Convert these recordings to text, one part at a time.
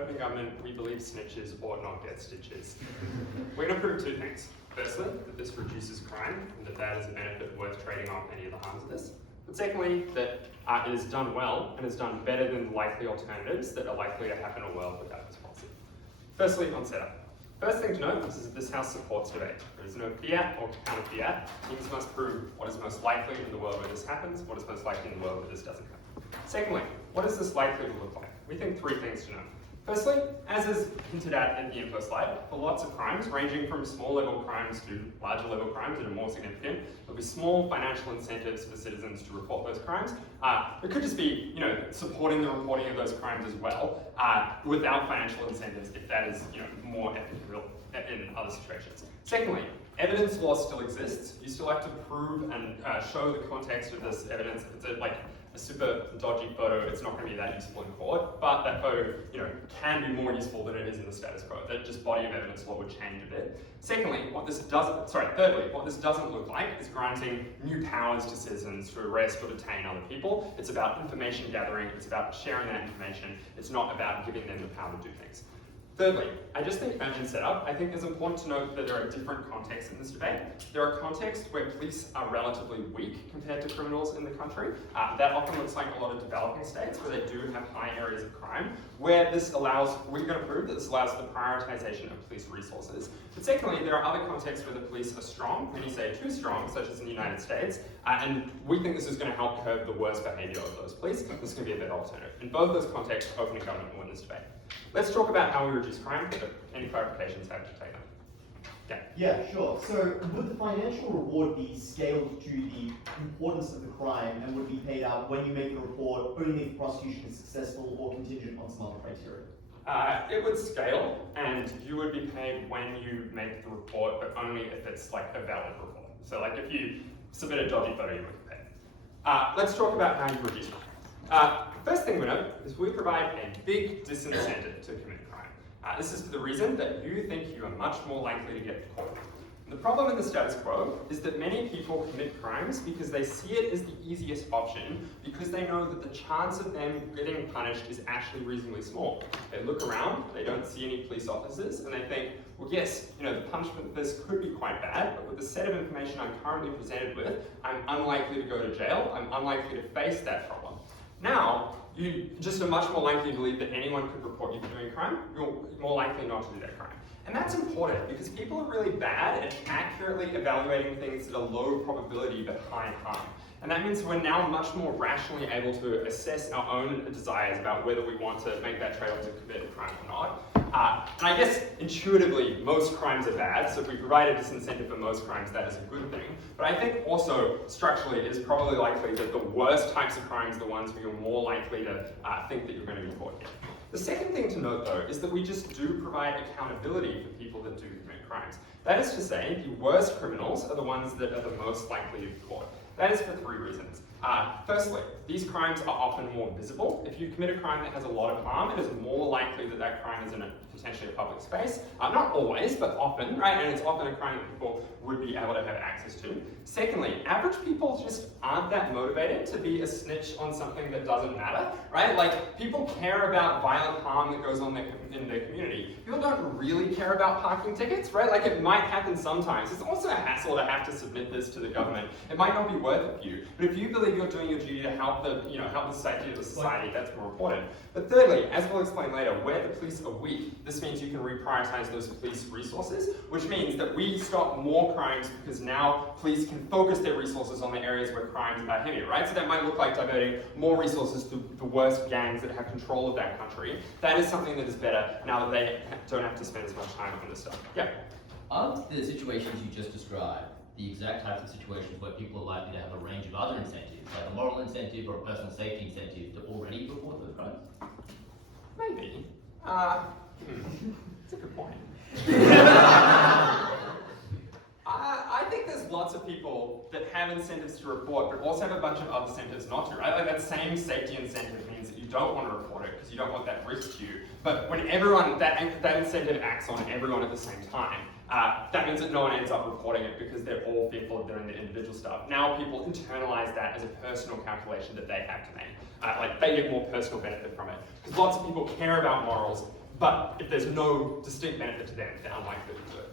open government, we believe snitches ought not get stitches. We're going to prove two things. Firstly, that this reduces crime, and that is a benefit worth trading off any of the harms of this. But secondly, that it is done well and is done better than likely alternatives that are likely to happen in a world without this policy. Firstly, on setup. First thing to note is that this House supports debate. There is no fiat or counter-fiat. Things must prove what is most likely in the world where this happens, what is most likely in the world where this doesn't happen. Secondly, what is this likely to look like? We think three things to know. Firstly, as is hinted at in the info slide, for lots of crimes, ranging from small level crimes to larger level crimes that are more significant, there'll be small financial incentives for citizens to report those crimes. It could just be, supporting the reporting of those crimes as well, without financial incentives if that is, more ethical in other situations. Secondly, evidence law still exists. You still have to prove and show the context of this evidence. If it's a super dodgy photo, it's not going to be that useful in court, but that photo, can be more useful than it is in the status quo. That just body of evidence law would change a bit. Thirdly, what this doesn't look like is granting new powers to citizens to arrest or detain other people. It's about information gathering, it's about sharing that information, it's not about giving them the power to do things. Thirdly, I just think urgent setup. I think it's important to note that there are different contexts in this debate. There are contexts where police are relatively weak compared to criminals in the country. That often looks like a lot of developing states where they do have high areas of crime, where this allows, we're going to prove that this allows the prioritization of police resources. But secondly, there are other contexts where the police are strong, many say too strong, such as in the United States, and we think this is going to help curb the worst behavior of those police. This is going to be a better alternative. In both those contexts, open government will win this debate. Let's talk about how we reduce crime. Any clarifications have to take them? Yeah, sure. So would the financial reward be scaled to the importance of the crime and would be paid out when you make the report only if prosecution is successful or contingent on some other criteria? It would scale, and you would be paid when you make the report, but only if it's like a valid report. So like if you submit a dodgy photo, you wouldn't be paid. Let's talk about how you reduce crime. First thing we know is we provide a big disincentive to commit crime. This is for the reason that you think you are much more likely to get caught. And the problem in the status quo is that many people commit crimes because they see it as the easiest option, because they know that the chance of them getting punished is actually reasonably small. They look around, they don't see any police officers, and they think, well, yes, the punishment for this could be quite bad, but with the set of information I'm currently presented with, I'm unlikely to go to jail, I'm unlikely to face that problem. Now, you just are much more likely to believe that anyone could report you for doing a crime. You're more likely not to do that crime. And that's important because people are really bad at accurately evaluating things that are low probability but high harm. And that means we're now much more rationally able to assess our own desires about whether we want to make that trade-off to commit a crime or not. And I guess intuitively, most crimes are bad, so if we provide a disincentive for most crimes, that is a good thing. But I think also, structurally, it is probably likely that the worst types of crimes are the ones where you're more likely to think that you're going to be caught in. The second thing to note, though, is that we just do provide accountability for people that do commit crimes. That is to say, the worst criminals are the ones that are the most likely to be caught. That is for three reasons. Firstly, these crimes are often more visible. If you commit a crime that has a lot of harm, it is more likely that that crime is in potentially a public space. Not always, but often, right? And it's often a crime that people would be able to have access to. Secondly, average people just aren't that motivated to be a snitch on something that doesn't matter, right? Like, people care about violent harm that goes on in their community. People don't really care about parking tickets, right? Like, it might happen sometimes. It's also a hassle to have to submit this to the government. It might not be worth it for you. But if you believe you're doing your duty to help the safety of the society, that's more important. But thirdly, as we'll explain later, where the police are weak, this means you can reprioritize those police resources, which means that we stop more crimes because now police can focus their resources on the areas where crimes are heavier, right? So that might look like diverting more resources to the worst gangs that have control of that country. That is something that is better now that they don't have to spend as much time on this stuff. Yeah? Aren't the situations you just described the exact types of situations where people are likely to have a range of other incentives, like a moral incentive or a personal safety incentive, to already report those crimes? Maybe. That's a good point. I think there's lots of people that have incentives to report, but also have a bunch of other incentives not to, right? Like that same safety incentive means that you don't want to report it because you don't want that risk to you. But when everyone, that incentive acts on everyone at the same time, that means that no one ends up reporting it because they're all fearful of doing the individual stuff. Now people internalize that as a personal calculation that they have to make. Like they get more personal benefit from it. Because lots of people care about morals, but if there's no distinct benefit to them, they're unlikely to do it.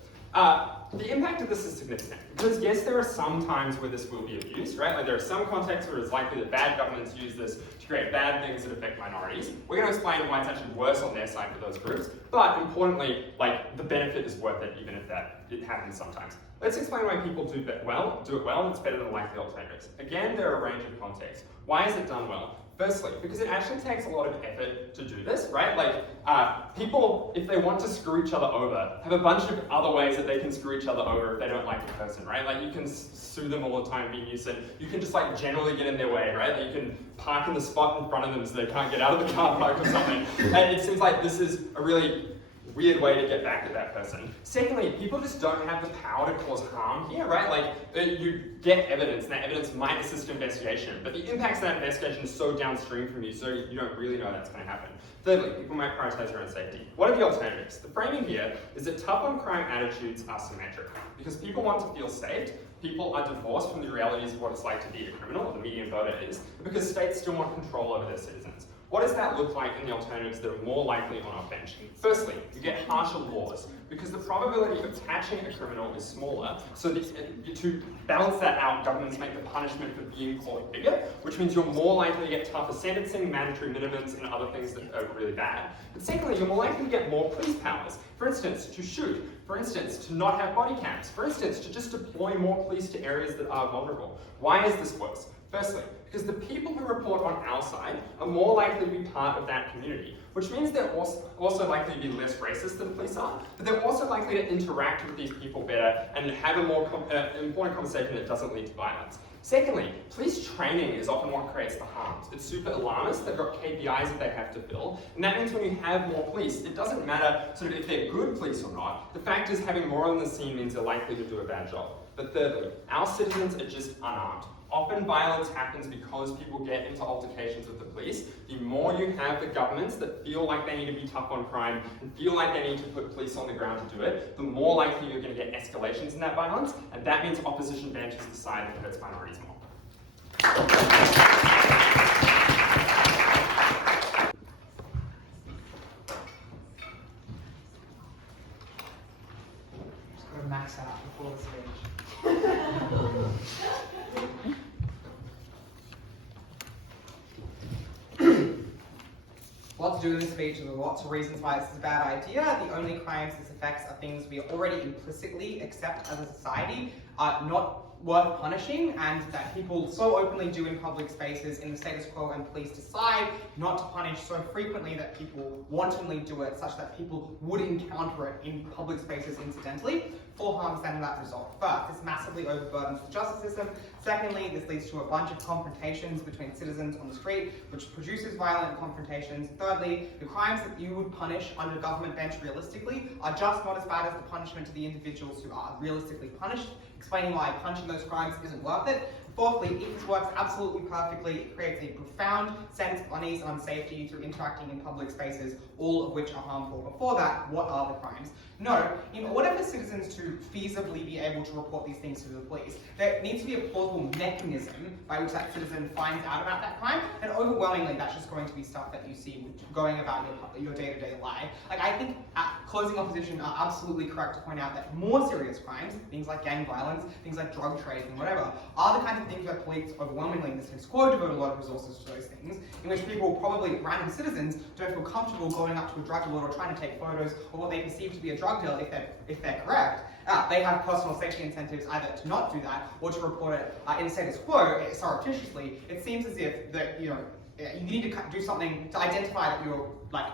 The impact of this is significant, because yes, there are some times where this will be abused, right? Like there are some contexts where it's likely that bad governments use this to create bad things that affect minorities. We're going to explain why it's actually worse on their side for those groups, but importantly, like the benefit is worth it, even if it happens sometimes. Let's explain why people do it well, and it's better than likely alternatives. Again, there are a range of contexts. Why is it done well? Firstly, because it actually takes a lot of effort to do this, right? Like, people, if they want to screw each other over, have a bunch of other ways that they can screw each other over if they don't like the person, right? Like, you can sue them all the time, be nuisance. You can just, like, generally get in their way, right? Like, you can park in the spot in front of them so they can't get out of the car park or something. And it seems like this is a really weird way to get back at that person. Secondly, people just don't have the power to cause harm here, right? Like, you get evidence, and that evidence might assist investigation, but the impacts of that investigation is so downstream from you, so you don't really know that's going to happen. Thirdly, people might prioritize their own safety. What are the alternatives? The framing here is that tough on crime attitudes are symmetric, because people want to feel safe. People are divorced from the realities of what it's like to be a criminal, or the median voter is, because states still want control over their citizens. What does that look like in the alternatives that are more likely on our bench? Firstly, you get harsher laws, because the probability of catching a criminal is smaller, so to balance that out, governments make the punishment for being caught bigger, which means you're more likely to get tougher sentencing, mandatory minimums, and other things that are really bad. But secondly, you're more likely to get more police powers. For instance, to shoot. For instance, to not have body cams. For instance, to just deploy more police to areas that are vulnerable. Why is this worse? Firstly, because the people who report on our side are more likely to be part of that community, which means they're also likely to be less racist than police are, but they're also likely to interact with these people better and have a more important conversation that doesn't lead to violence. Secondly, police training is often what creates the harms. It's super alarmist, they've got KPIs that they have to fill, and that means when you have more police, it doesn't matter sort of if they're good police or not. The fact is having more on the scene means they're likely to do a bad job. But thirdly, our citizens are just unarmed. Often violence happens because people get into altercations with the police. The more you have the governments that feel like they need to be tough on crime and feel like they need to put police on the ground to do it, the more likely you're going to get escalations in that violence, and that means opposition benches decide that hurts minorities more. Just gotta max out before the stage. Lots to do in this speech, and lots of reasons why this is a bad idea. The only crimes this affects are things we already implicitly accept as a society are not worth punishing, and that people so openly do in public spaces in the status quo, and police decide not to punish so frequently that people wantonly do it, such that people would encounter it in public spaces incidentally, for harms than that result. First, this massively overburdens the justice system. Secondly, this leads to a bunch of confrontations between citizens on the street, which produces violent confrontations. Thirdly, the crimes that you would punish under government bench realistically are just not as bad as the punishment to the individuals who are realistically punished, explaining why punishing those crimes isn't worth it. Fourthly, if this works absolutely perfectly, it creates a profound sense of unease and unsafety through interacting in public spaces, all of which are harmful. Before that, what are the crimes? No, in order for citizens to feasibly be able to report these things to the police, there needs to be a plausible mechanism by which that citizen finds out about that crime, and overwhelmingly that's just going to be stuff that you see going about your day-to-day life. Like, I think closing opposition are absolutely correct to point out that more serious crimes, things like gang violence, things like drug trade and whatever, are the kinds of things where police overwhelmingly in the status quo devote a lot of resources to those things, in which people, probably random citizens, don't feel comfortable going up to a drug dealer or trying to take photos of what they perceive to be a drug deal if they're correct. They have personal safety incentives either to not do that or to report it in the status quo surreptitiously. It seems as if that you need to do something to identify that you're like,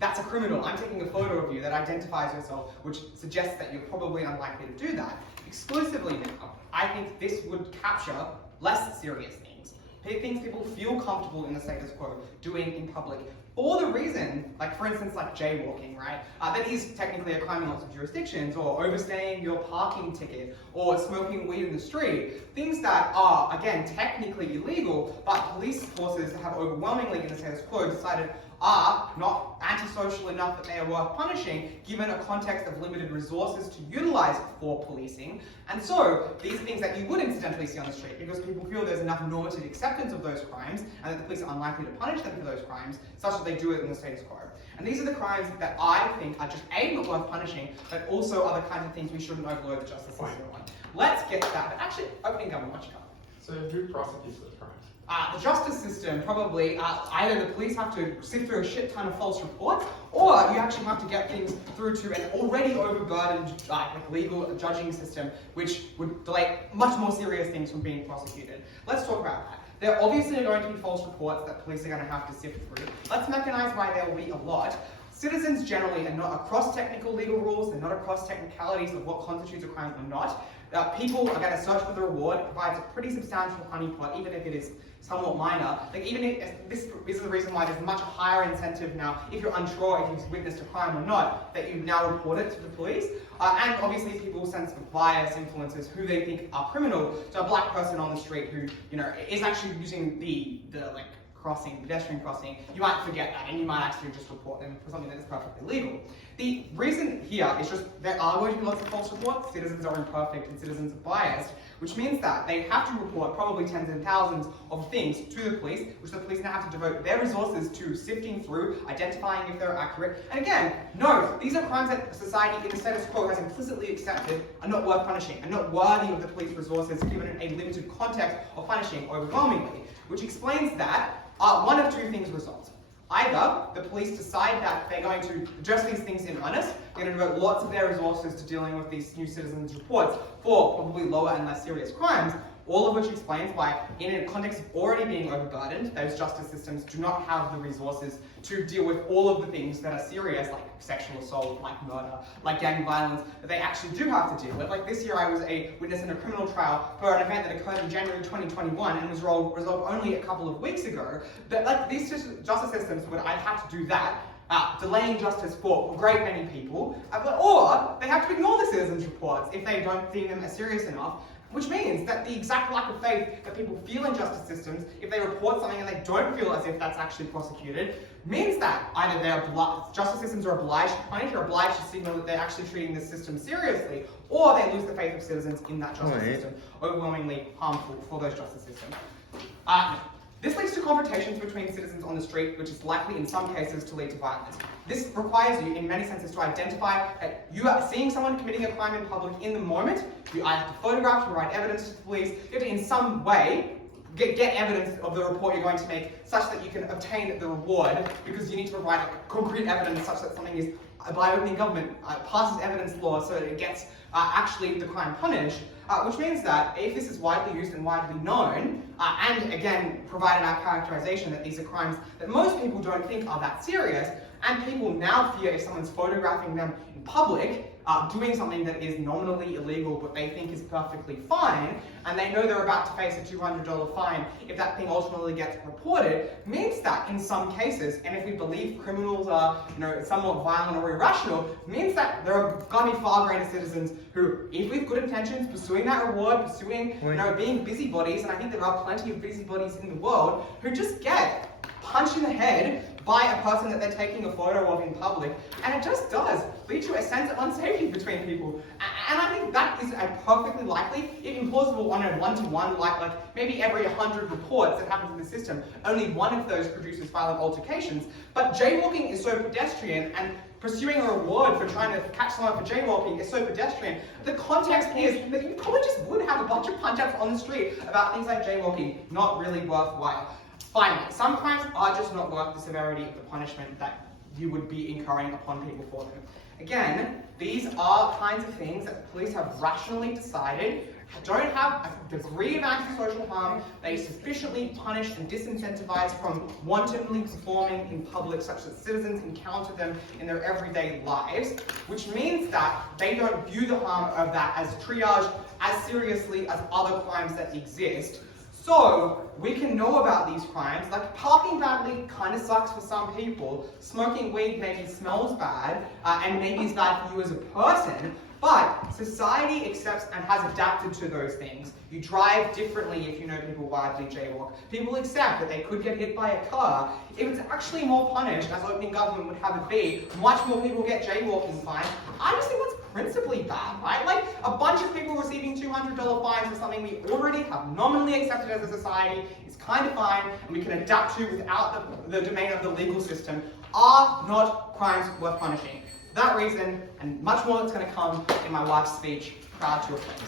that's a criminal. I'm taking a photo of you that identifies yourself, which suggests that you're probably unlikely to do that. Exclusively now, I think this would capture less serious things. Things people feel comfortable in the status quo doing in public, for the reason, like for instance, like jaywalking, right? That is technically a crime in lots of jurisdictions, or overstaying your parking ticket, or smoking weed in the street. Things that are, again, technically illegal, but police forces have overwhelmingly in the status quo decided are not antisocial enough that they are worth punishing, given a context of limited resources to utilize for policing. And so, these are things that you would incidentally see on the street, because people feel there's enough normative acceptance of those crimes, and that the police are unlikely to punish them for those crimes, such that they do it in the status quo. And these are the crimes that I think are just A, not worth punishing, but also other kinds of things we shouldn't overload the justice system on. Let's get to that. But actually, opening government, what you got? So who prosecutes those crimes? The justice system, probably, either the police have to sift through a shit ton of false reports, or you actually have to get things through to an already overburdened legal judging system, which would delay much more serious things from being prosecuted. Let's talk about that. There obviously are going to be false reports that police are going to have to sift through. Let's mechanize why there will be a lot. Citizens generally are not across technical legal rules, they're not across technicalities of what constitutes a crime or not. People are going to search for the reward. It provides a pretty substantial honeypot, even if it is somewhat minor. Even if this is the reason why there's much higher incentive now, if you're unsure if you've witnessed a crime or not, that you now report it to the police. And obviously people's sense of bias influences who they think are criminal. So a black person on the street who, is actually using the pedestrian crossing, you might forget that and you might actually just report them for something that is perfectly legal. The reason here is just there are going to be lots of false reports, citizens are imperfect and citizens are biased, which means that they have to report probably tens and thousands of things to the police, which the police now have to devote their resources to sifting through, identifying if they're accurate. And again, no, these are crimes that society in the status quo has implicitly accepted are not worth punishing, are not worthy of the police resources given a limited context of punishing overwhelmingly, which explains that one of two things results. Either the police decide that they're going to address these things in earnest, they're going to devote lots of their resources to dealing with these new citizens' reports for probably lower and less serious crimes, all of which explains why, in a context of already being overburdened, those justice systems do not have the resources to deal with all of the things that are serious, like sexual assault, like murder, like gang violence, that they actually do have to deal with. Like this year I was a witness in a criminal trial for an event that occurred in January 2021 and was resolved only a couple of weeks ago. But these justice systems would I'd have to do that, delaying justice for a great many people, or they have to ignore the citizens' reports if they don't deem them as serious enough. Which means that the exact lack of faith that people feel in justice systems, if they report something and they don't feel as if that's actually prosecuted, means that either justice systems are obliged to punish or obliged to signal that they're actually treating this system seriously, or they lose the faith of citizens in that justice system, overwhelmingly harmful for those justice systems. This leads to confrontations between citizens on the street, which is likely in some cases to lead to violence. This requires you, in many senses, to identify that you are seeing someone committing a crime in public in the moment. You either have to photograph, provide evidence to the police, you have to in some way get evidence of the report you're going to make such that you can obtain the reward, because you need to provide concrete evidence such that something is, by opening government, passes evidence law so that it gets actually the crime punished. Which means that if this is widely used and widely known, and again, provided our characterization that these are crimes that most people don't think are that serious, and people now fear if someone's photographing them in public, doing something that is nominally illegal but they think is perfectly fine, and they know they're about to face a $200 fine if that thing ultimately gets reported, means that in some cases, and if we believe criminals are somewhat violent or irrational, means that there are going to be far greater citizens who, if with good intentions, pursuing that reward, pursuing, being busybodies, and I think there are plenty of busybodies in the world, who just get punched in the head by a person that they're taking a photo of in public, and it just does lead to a sense of unsafety between people. And I think that is a perfectly likely, if implausible on a one-to-one, like maybe every 100 reports that happen in the system, only one of those produces violent altercations. But jaywalking is so pedestrian, and pursuing a reward for trying to catch someone for jaywalking is so pedestrian. The context is that you probably just would have a bunch of punch-ups on the street about things like jaywalking, not really worthwhile. Finally, some crimes are just not worth the severity of the punishment that you would be incurring upon people for them. Again, these are kinds of things that the police have rationally decided don't have a degree of antisocial harm, they sufficiently punish and disincentivize from wantonly performing in public such that citizens encounter them in their everyday lives, which means that they don't view the harm of that as triaged as seriously as other crimes that exist. So, we can know about these crimes, like parking badly kind of sucks for some people, smoking weed maybe smells bad, and maybe is bad for you as a person, but society accepts and has adapted to those things. You drive differently if you know people widely jaywalk. People accept that they could get hit by a car. If it's actually more punished, as opening government would have it be, much more people get jaywalking fines. I just think that's principally bad, right? Like, a bunch of people receiving $200 fines for something we already have nominally accepted as a society is kind of fine, and we can adapt to without the domain of the legal system. are not crimes worth punishing. For that reason, and much more that's going to come in my wife's speech, proud to reflect.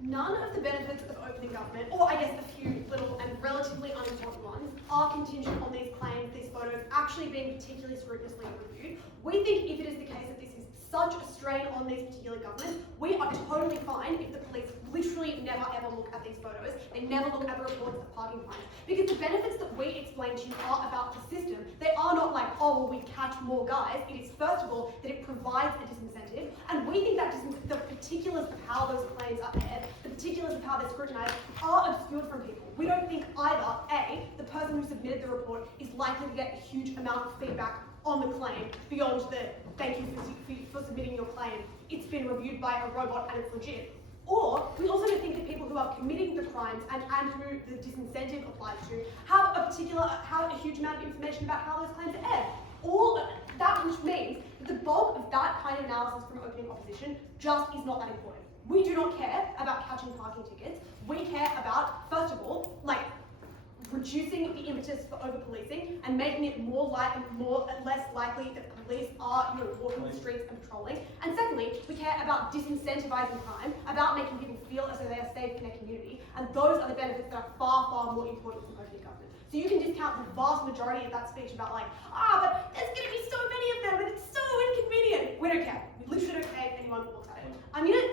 None of the benefits of opening government, or I guess a few little and relatively unimportant ones, are contingent on these claims, these photos actually being particularly scrupulously reviewed. We think if it is the case that this is such a strain on these particular governments, we are totally fine if the police literally never ever look at these photos, they never look at the reports of parking fines. Because the benefits that we explain to you are about the system. They are not like, oh, well, we catch more guys. It is, first of all, that it provides a disincentive, and we think that the particulars of how those claims are aired, the particulars of how they're scrutinised, are obscured from people. We don't think either, A, the person who submitted the report is likely to get a huge amount of feedback on the claim beyond the thank you for submitting your claim, it's been reviewed by a robot and it's legit. Or we also don't think that people who are committing the crimes and who the disincentive applies to have a huge amount of information about how those claims are aired. All that, which means that the bulk of that kind of analysis from opening opposition just is not that important. We do not care about catching parking tickets. We care about, first of all, like reducing the impetus for over-policing and making it less likely that police are walking the streets and patrolling. And secondly, we care about disincentivizing crime, about making people feel as though they are safe in their community, and those are the benefits that are far, far more important than opening government. So you can discount the vast majority of that speech about like, but there's going to be so many of them and it's so inconvenient. We don't care. We literally don't care if anyone looks at it. I'm going to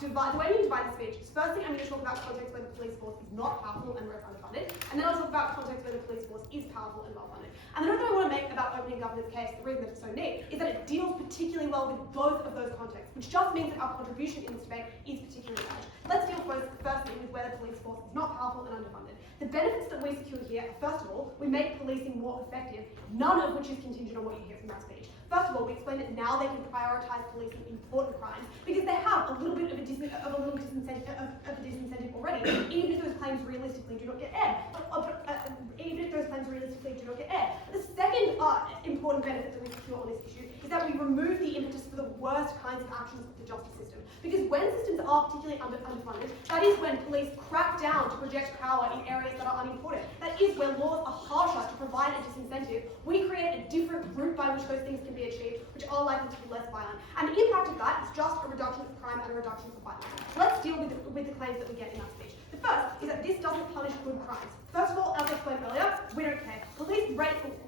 divide, the way we divide the speech is firstly I'm going to talk about context where the police force is not powerful and we're underfunded, and then I'll talk about context where the police force is powerful and well funded. And the note that I want to make about opening government's case, the reason that it's so neat, is that it deals particularly well with both of those contexts, which just means that our contribution in this debate is particularly large. Let's deal firstly with where the police force is not powerful and underfunded. The benefits that we secure here are, first of all, we make policing more effective, none of which is contingent on what you hear from that speech. First of all, we explain that now they can prioritise policing important crimes because they have a little bit of a disincentive already, even if those claims realistically do not get aired. The second important benefit that we secure on this issue is that we remove the impetus for the worst kinds of actions of the justice system. Because when systems are particularly underfunded, that is when police crack down to project power in areas that are unimportant. That is where laws are harsher to provide a disincentive. We create a different route by which those things can be achieved, which are likely to be less violent. And the impact of that is just a reduction of crime and a reduction of violence. So let's deal with the claims that we get in that speech. The first is that this doesn't punish good crimes. First of all, as I explained earlier, we don't care. Police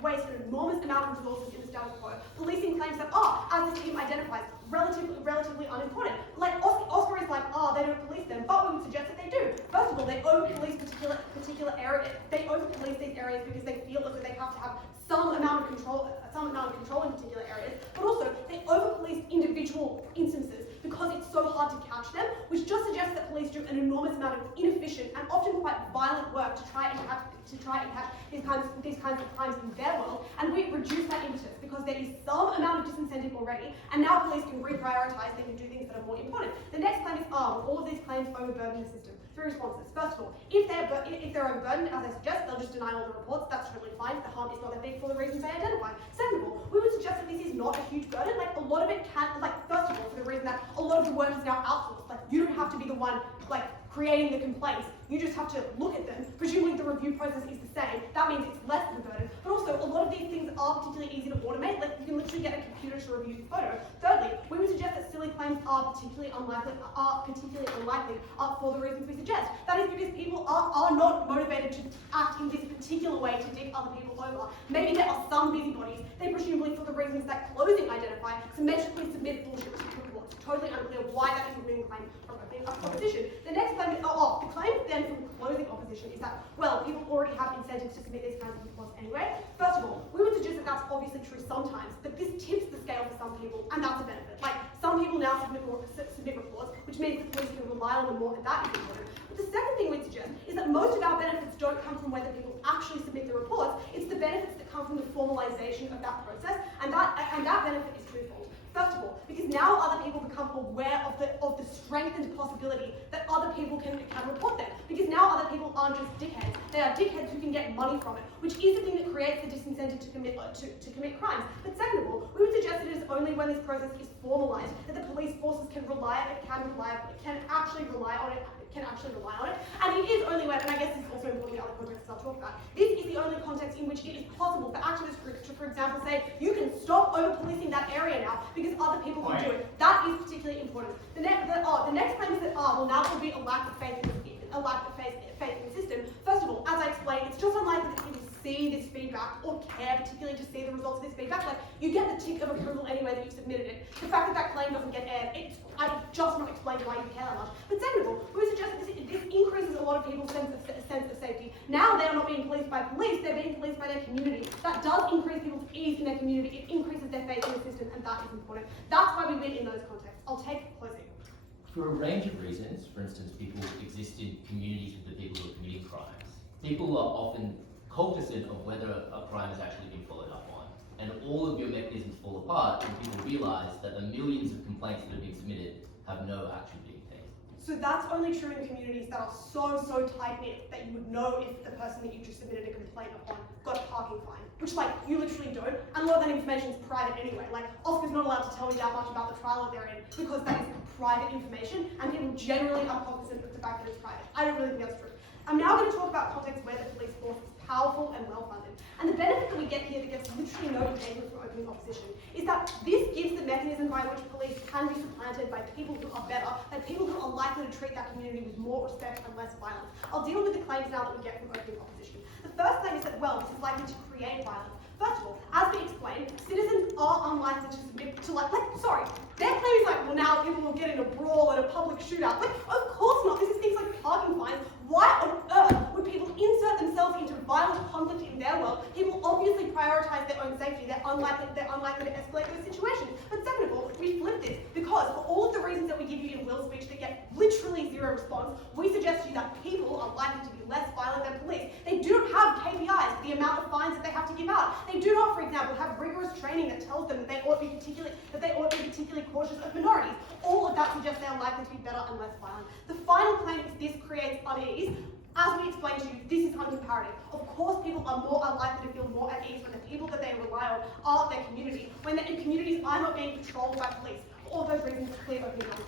waste an enormous amount of resources in the status quo, policing claims that are, as this team identifies, relatively unimportant. Like Oscar is like, they don't police them, but we would suggest that they do. First of all, they over-police particular areas. They over-police these areas because they feel as though they have to have some amount of control in particular areas, but also they over-police individual instances because it's so hard to catch them, which just suggests that police do an enormous amount of inefficient and often quite violent work to try and catch these kinds of crimes in their world, and we reduce that impetus because there is some amount of disincentive already, and now police can reprioritise, they can do things that are more important. The next claim is, all of these claims overburden the system. Three responses. First of all, if they're overburdened, as I suggest, they'll just deny all the reports. That's totally fine. The harm is not that big for the reasons they identify. Second of all, we would suggest that this is not a huge burden. Like a lot of it can, first of all, for the reason that a lot of the work is now outsourced. Like you don't have to be the one creating the complaints. You just have to look at them. Presumably the review process is the same. That means it's less of a burden. But also, a lot of these things are particularly easy to automate. Like you can literally get a computer to review the photo. Thirdly, we would suggest that silly claims are particularly unlikely for the reasons we suggest. That is because people are not motivated to act in this particular way to dig other people over. Maybe there are some busybodies. They presumably, for the reasons that closing identify, symmetrically submit bullshit reports. Totally unclear why that is a real claim from opening opposition. The next claim is, the claim then from closing opposition is that, well, people already have incentives to submit these kinds of reports anyway. First of all, we would suggest that that's obviously true sometimes, but this tips the scale for some people, and that's a benefit. Like, some people now submit reports, which means the police can rely on them more, and that is important. But the second thing we'd suggest is that most of our benefits don't come from whether people actually submit the reports, it's the benefits that come from the formalization of that process, and that benefit is twofold. First of all, because now other people become aware of the strengthened possibility that other people can report them. Because now other people aren't just dickheads; they are dickheads who can get money from it, which is the thing that creates the disincentive to commit crimes. But second of all, we would suggest that it is only when this process is formalised that the police forces can actually rely on it can actually rely on it. And it is only when, and I guess this is also important in other contexts I'll talk about, this is the only context in which it is possible for activist groups to, for example, say, you can stop over-policing that area now because other people can do it. That is particularly important. The next claim is that, well, now there will be a lack of faith in the system. First of all, as I explained, it's just unlikely that people see this feedback or care particularly to see the results of this feedback. Like, you get the tick of approval anyway that you've submitted it. The fact that that claim doesn't get aired, I just not explained why you care that much. But second of all, we suggest that this increases a lot of people's sense of safety. Now they are not being policed by police, they're being policed by their community. That does increase people's ease in their community, it increases their faith in the system, and that is important. That's why we win in those contexts. I'll take closing. For a range of reasons, for instance, people exist in communities with the people who are committing crimes. People are often cognizant of whether a crime has actually been followed up on. And all of your mechanisms fall apart when people realise that the millions of complaints that have been submitted have no action being taken. So that's only true in communities that are so tight-knit that you would know if the person that you just submitted a complaint upon got a parking fine, which, like, you literally don't, and a lot of that information is private anyway. Like, Oscar's not allowed to tell me that much about the trial that they're in because that is private information, and people generally are cognizant of the fact that it's private. I don't really think that's true. I'm now going to talk about contexts where the police force is powerful and well-funded. And the benefit that we get here that gets literally no engagement from opening opposition is that this gives the mechanism by which police can be supplanted by people who are better, by people who are likely to treat that community with more respect and less violence. I'll deal with the claims now that we get from opening opposition. The first claim is that, well, this is likely to create violence. First of all, as we explained, citizens are unlikely to submit to their claim is like, well, now people will get in a brawl and a public shootout. Like, of course not. This is things like parking fines. Why on earth would people insert themselves into violent conflict in their world? People obviously prioritize their own safety. They're unlikely to escalate those situations. But second of all, we flip this because for all of the reasons that we give you in Will's speech that get literally zero response, we suggest to you that people are likely to be less violent than police. They do not have KPIs, the amount of fines that they have to give out. They do not, for example, have rigorous training that tells them that they ought to be particularly cautious of minorities. All of that suggests they are likely to be better and less violent. The final claim is this creates unease. As we explained to you, this is uncomparative. Of course, people are likely to feel more at ease when the people that they rely on are their community, when their communities are not being controlled by police. For all those reasons, it's clear opening up.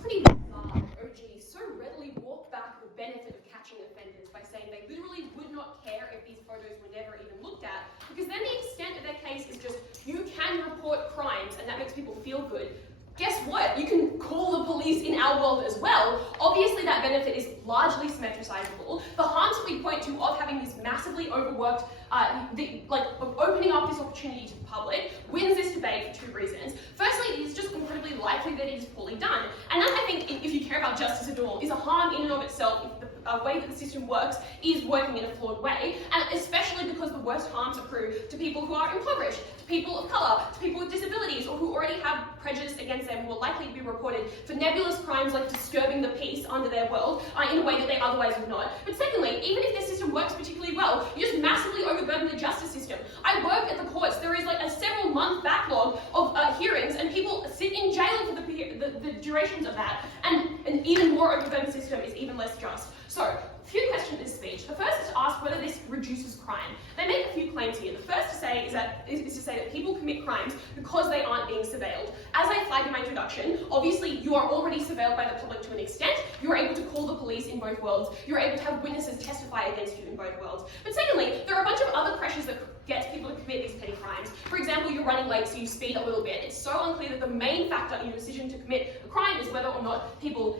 Pretty bizarre that OG so readily walked back the benefit of catching offenders by saying they literally would not care if these photos were never even looked at, because then the extent of their case is just, you can report crimes and that makes people feel good. Guess what? You can call the police in our world as well. Obviously that benefit is largely symmetricizable. The harms that we point to of having this massively overworked, opening up this opportunity to the public wins this debate for two reasons. Firstly, it is just incredibly likely that it is poorly done. And that, I think, if you care about justice at all, is a harm in and of itself if the way that the system works is working in a flawed way, and especially because the worst harms accrue to people who are impoverished, to people of colour, to people with disabilities, or who already have prejudice against them, who are likely to be reported for nebulous crimes like disturbing the peace under their world in a way that they otherwise would not. But secondly, even if their system works particularly well, you just massively overburden the justice system. I work at the courts. There is like a several-month backlog of hearings, and people sit in jail for the durations of that, and an even more overburdened system is even less just. So, a few questions in this speech. The first is to ask whether this reduces crime. They make a few claims here. The first to say is to say that people commit crimes because they aren't being surveilled. As I flagged in my introduction, obviously you are already surveilled by the public to an extent. You're able to call the police in both worlds. You're able to have witnesses testify against you in both worlds. But secondly, there are a bunch of other pressures that get people to commit these petty crimes. For example, you're running late, so you speed a little bit. It's so unclear that the main factor in your decision to commit a crime is whether or not people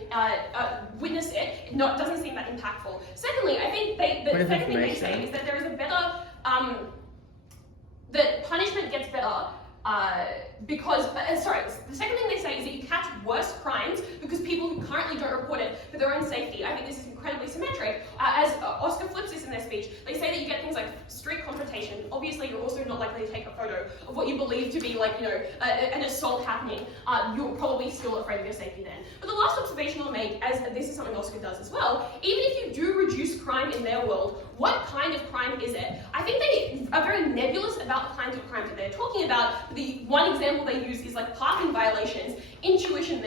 witness it. It doesn't seem that impactful. Secondly, I think the second thing they say is that there is a better, that punishment gets better because, the second thing they say is that you catch worse crimes because people who currently don't report it for their own safety. I think this is incredibly symmetric. As Oscar flips this in their speech, they say that you get things like street confrontation. Obviously, you're also not likely to take a photo of what you believe to be an assault happening. You're probably still afraid of your safety then. But the last observation I'll make, as this is something Oscar does as well, even if you do reduce crime in their world, what kind of crime is it? I think they are very nebulous about the kinds of crimes that they're talking about. The one example they use is like parking violations, intuition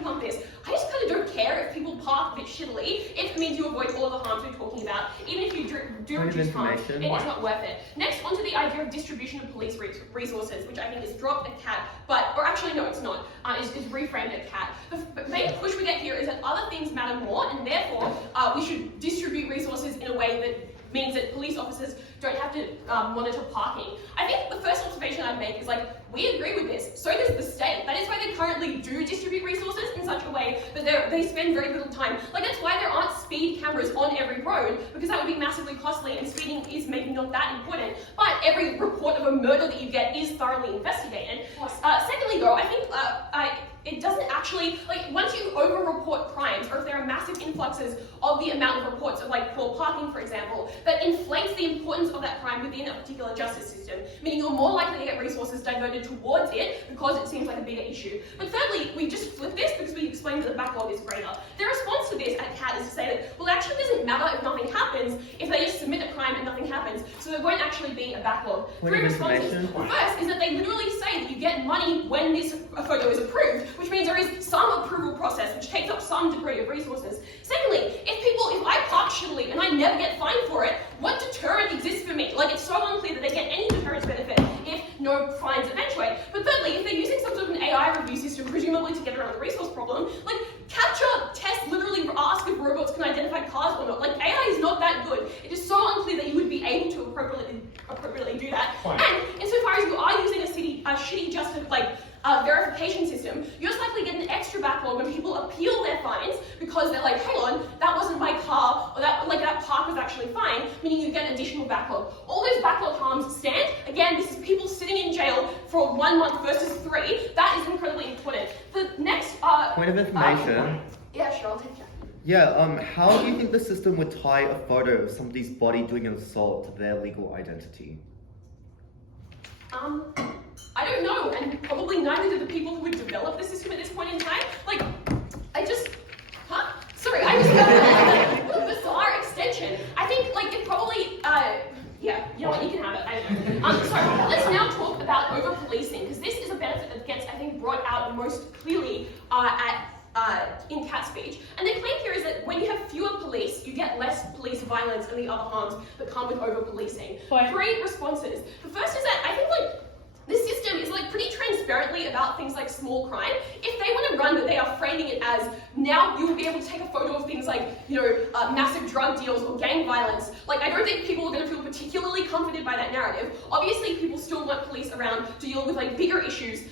pump this. I just kind of don't care if people park a bit shittily, if it means you avoid all of the harms we're talking about. Even if you do reduce harm, it is not worth it. Next, onto the idea of distribution of police resources, which I think is dropped at CAT, or actually no, it's not, is reframed at CAT. The main push we get here is that other things matter more, and therefore we should distribute resources in a way that means that police officers don't have to monitor parking. I think the first observation I'd make is like, we agree with this, so does the state. That is why they currently do distribute resources in such a way that they spend very little time. Like that's why there aren't speed cameras on every road, because that would be massively costly and speeding is maybe not that important. But every report of a murder that you get is thoroughly investigated. Secondly though, I think it doesn't actually, like once you over-report crimes, or if there are massive influxes of the amount of reports of like poor parking, for example, that inflates the importance of that crime within a particular justice system, meaning you're more likely to get resources diverted towards it because it seems like a bigger issue. But thirdly, we just flip this because we explained that the backlog is greater. Their response to this at CAT is to say that, well, it actually doesn't matter if nothing happens, if they just submit a crime and nothing happens, so there won't actually be a backlog. Three responses. The first is that they literally say that you get money when this photo is approved, which means there is some approval process which takes up some degree of resources. Secondly, if I park shittily and I never get fined for it, what deterrent exists for me? Like it's so unclear that they get any deterrence benefit if no fines eventuate. But thirdly, if they're using some sort of an AI review system, presumably to get around the resource problem, like capture tests literally ask if robots can identify cars or not. Like AI is not that good. It is so unclear that you would be able to appropriately do that. Fine. And insofar as you are using a shitty verification system, you're just likely to get an extra backlog when people appeal their fines because they're like, hang on, that wasn't my car, or that park was actually fine, meaning you get additional backlog. All those backlog harms stand. Again, this is people sitting in jail for 1 month versus 3. That is incredibly important. The next point of information. Yeah, sure, I'll take that. Yeah, how do you think the system would tie a photo of somebody's body doing an assault to their legal identity? I don't know, and probably neither do the people who would develop the system at this point in time. Like, I just what a bizarre extension. I think, like, it probably, yeah, you know what, you can have it, I don't know. So, let's now talk about over-policing, because this is a benefit that gets, I think, brought out most clearly in CAT speech. And the claim here is that when you have fewer police, you get less police violence and the other harms that come with over-policing. Fine. 3 responses. The first is that I think, like, this system is like pretty transparently about things like small crime. If they want to run that, they are framing it as now you will be able to take a photo of things like, massive drug deals or gang violence. Like, I don't think people are going to feel particularly comforted by that narrative. Obviously, people still want police around to deal with like bigger issues,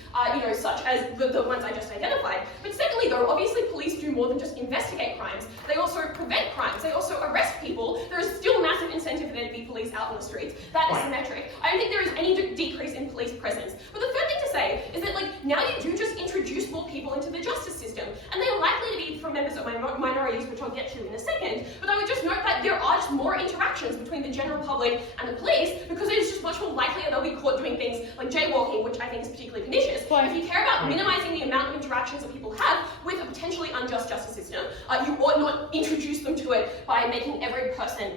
such as the ones I just identified. But secondly, though, obviously police do more than just investigate crimes. They also prevent crimes. They also arrest people. There is still massive incentive for there to be police out on the streets. That is symmetric. I don't think there is any decrease in police presence. But the third thing to say is that, like, now you do just introduce more people into the justice system, and they are likely to be from members of minorities, which I'll get to in a second. But I would just note that there are just more interactions between the general public and the police, because it is just much more likely that they'll be caught doing things like jaywalking, which I think is particularly pernicious. If you care about minimizing the amount of interactions that people have with a potentially unjust justice system, you ought not introduce them to it by making every person,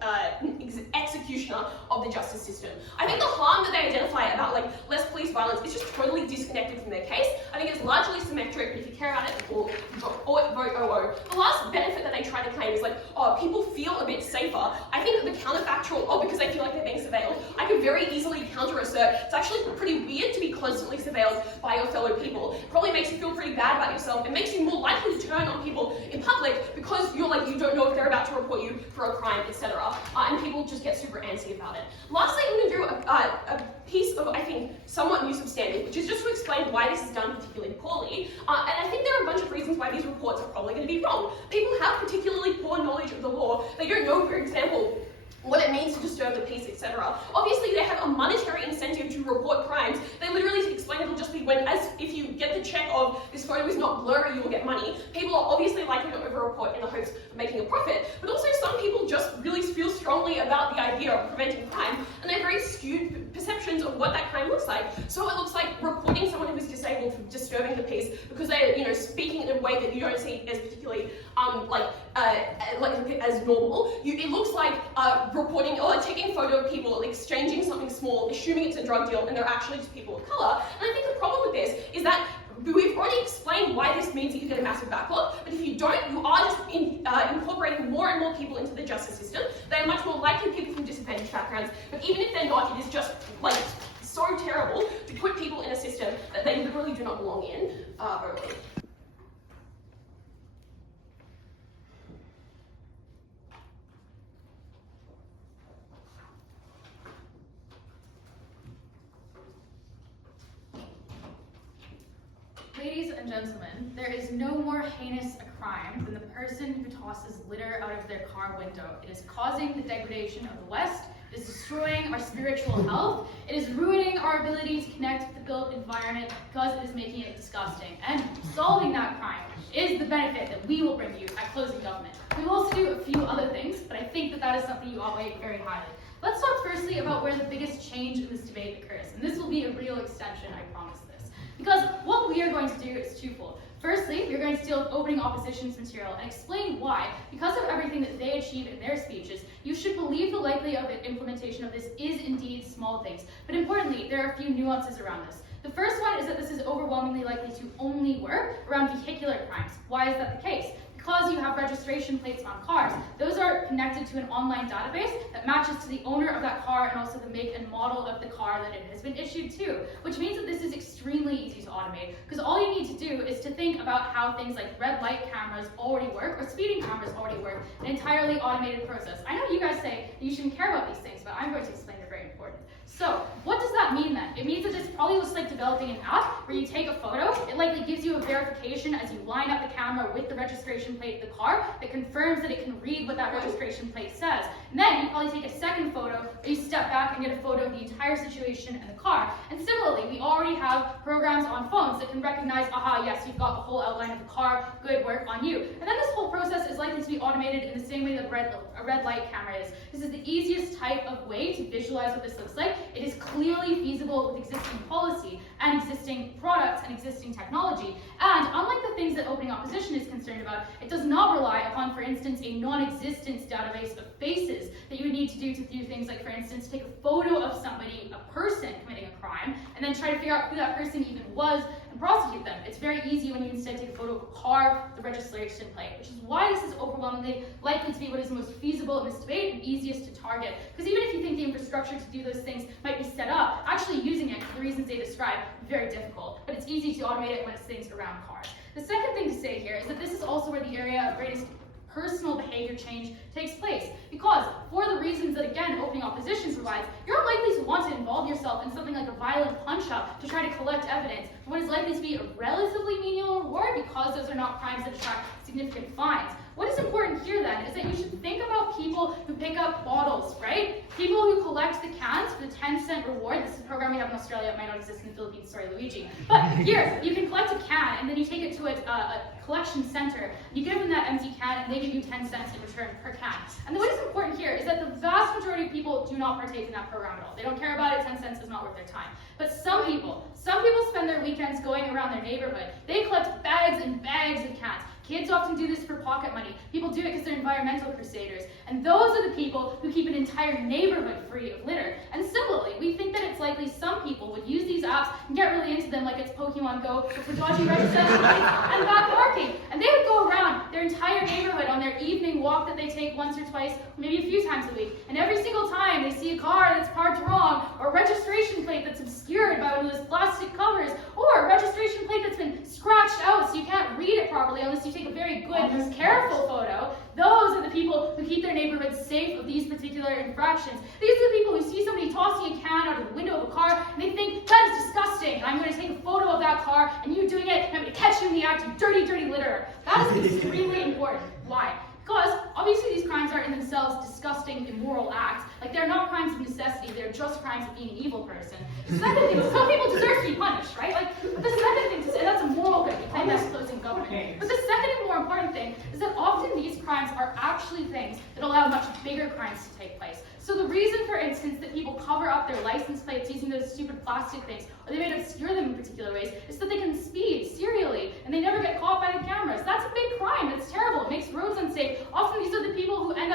an executioner of the justice system. I think the harm that they identify about like less police violence is just totally disconnected from their case. I think it's largely symmetric, but if you care about it at all, vote OO. The last benefit that they try to claim is like, people feel a bit safer. I think that the counterfactual, because they feel like they're being surveilled, I could very easily counter-assert, it's actually pretty weird to be constantly surveilled by your fellow people. It probably makes you feel pretty bad about yourself. It makes you more likely to turn on people in public because you're like, you don't know if they're about to report you for a crime, etc. And people just get super antsy about it. Lastly, I'm going to do a piece of, I think, somewhat new substantive, which is just to explain why this is done particularly poorly. And I think there are a bunch of reasons why these reports are probably going to be wrong. People have particularly poor knowledge of the law. They don't know, for example, what it means to disturb the peace, etc. Obviously, they have a monetary incentive to report crimes. They literally explain it'll just be if you get the check of this photo is not blurry, you will get money. People are obviously likely to over-report in the hopes of making a profit, but also some people just really feel strongly about the idea of preventing crime, and they have very skewed perceptions of what that crime looks like. So it looks like reporting someone who is disabled for disturbing the peace because they're, speaking in a way that you don't see as particularly, as normal. It looks like reporting or taking a photo of people exchanging something small, assuming it's a drug deal, and they're actually just people of colour. And I think the problem with this is that we've already explained why this means that you get a massive backlog, but if you don't, you are just incorporating more and more people into the justice system. They are much more likely people from disadvantaged backgrounds, but even if they're not, it is just like so terrible to put people in a system that they literally do not belong in early. Ladies and gentlemen, there is no more heinous a crime than the person who tosses litter out of their car window. It is causing the degradation of the West. It is destroying our spiritual health. It is ruining our ability to connect with the built environment because it is making it disgusting. And solving that crime is the benefit that we will bring you at Closing Government. We will also do a few other things, but I think that that is something you all rate very highly. Let's talk firstly about where the biggest change in this debate occurs. And this will be a real extension, I promise this. Because what we are going to do is twofold. Firstly, we're going to deal with opening opposition's material and explain why, because of everything that they achieve in their speeches, you should believe the likelihood of implementation of this is indeed small things. But importantly, there are a few nuances around this. The first one is that this is overwhelmingly likely to only work around vehicular crimes. Why is that the case? Because you have registration plates on cars, those are connected to an online database that matches to the owner of that car and also the make and model of the car that it has been issued to, which means that this is extremely easy to automate, because all you need to do is to think about how things like red light cameras already work, or speeding cameras already work, an entirely automated process. I know you guys say that you shouldn't care about these things, but I'm going to explain they're very important. So, what does that mean then? It means that this probably looks like developing an app where you take a photo, it likely gives you a verification as you line up the camera with the registration plate of the car that confirms that it can read what that registration plate says. And then you probably take a second photo where you step back and get a photo of the entire situation and the car. And similarly, we already have programs on phones that can recognize, aha, yes, you've got the whole outline of the car, good work on you. And then this whole process is likely to be automated in the same way that a red light camera is. This is the easiest type of way to visualize what this looks like. It is clearly feasible with existing policy and existing products and existing technology. And unlike the things that opening opposition is concerned about, it does not rely upon, for instance, a non-existent database of faces that you would need to do things like, for instance, take a photo of somebody, a person committing a crime, and then try to figure out who that person even was and prosecute them. It's very easy when you instead take a photo of a car, the registration plate, which is why this is overwhelmingly likely to be what is most feasible in this debate and easiest to target. Because even if you think the infrastructure to do those things might be set up, actually using it for the reasons they describe, very difficult. But it's easy to automate it when it's things around cars. The second thing to say here is that this is also where the area of greatest personal behavior change takes place. Because for the reasons that, again, opening opposition provides, you're unlikely to want to involve yourself in something like a violent punch-up to try to collect evidence for what is likely to be a relatively menial reward, because those are not crimes that attract significant fines. What is important here then is that you should think about people who pick up bottles, right? People who collect the cans for the 10-cent reward. This is a program we have in Australia. It might not exist in the Philippines, sorry, Luigi. But here, you can collect a can and then you take it to a collection center. You give them that empty can and they give you 10 cents in return per can. And what is important here is that the vast majority of people do not partake in that program at all. They don't care about it. 10 cents is not worth their time. But some people spend their weekends going around their neighborhood. They collect bags and bags of cans. Kids often do this for pocket money. People do it because they're environmental crusaders. And those are the people who keep an entire neighborhood free of litter. And similarly, we think that it's likely some people would use these apps and get really into them like it's Pokemon Go for dodgy registration plates and bad parking. And they would go around their entire neighborhood on their evening walk that they take once or twice, maybe a few times a week. And every single time they see a car that's parked wrong, or a registration plate that's obscured by one of those plastic covers, or a registration plate that's been scratched out so you can't read it properly unless you take a very good, careful photo, those are the people who keep their neighborhoods safe of these particular infractions. These are the people who see somebody tossing a can out of the window of a car and they think, that is disgusting, and I'm going to take a photo of that car and you doing it, and I'm going to catch you in the act, you dirty, dirty litterer. That is extremely important. Why? Because obviously these crimes are in themselves disgusting, immoral acts. Like, they're not crimes of necessity, they're just crimes of being an evil person. The second thing is, some people deserve to be punished, right? But the second thing to say, that's a moral good, we claim that's closing government. But the second and more important thing is that often these crimes are actually things that allow much bigger crimes to take place. So the reason, for instance, that people cover up their license plates using those stupid plastic things, or they may obscure them in particular ways, is that they can speed serially, and they never get caught by the cameras. That's a big crime. That's terrible. It makes roads unsafe. Often these are the people who end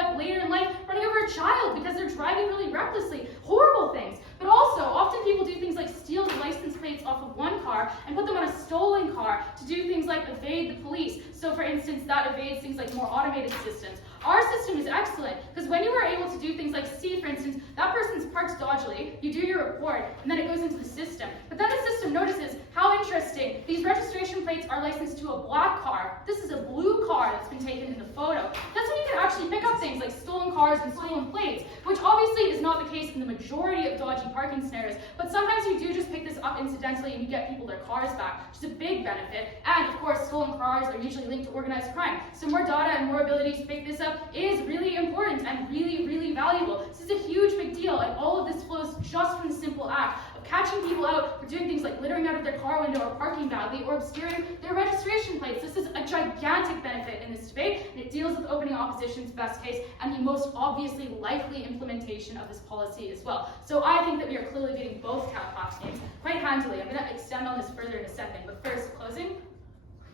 system is excellent, because when you are able to do things like see, for instance, that person's parked dodgily, you do your report, and then it goes into the system. But then the system notices, how interesting, these registration plates are licensed to a black car. This is a blue car that's been taken in the photo. That's when you can actually pick up things like stolen cars and stolen plates, which obviously is not the case in the majority of dodgy parking scenarios, but sometimes you do just pick this up incidentally and you get people their cars back, which is a big benefit. And of course, stolen cars are usually linked to organized crime. So more data and more ability to pick this up is really important and really, really valuable. This is a huge big deal, and all of this flows just from the simple act of catching people out for doing things like littering out of their car window or parking badly or obscuring their registration plates. This is a gigantic benefit in this debate, and it deals with opening opposition's best case and the most obviously likely implementation of this policy as well. So I think that we are clearly getting both class games quite handily. I'm going to extend on this further in a second, but first, closing?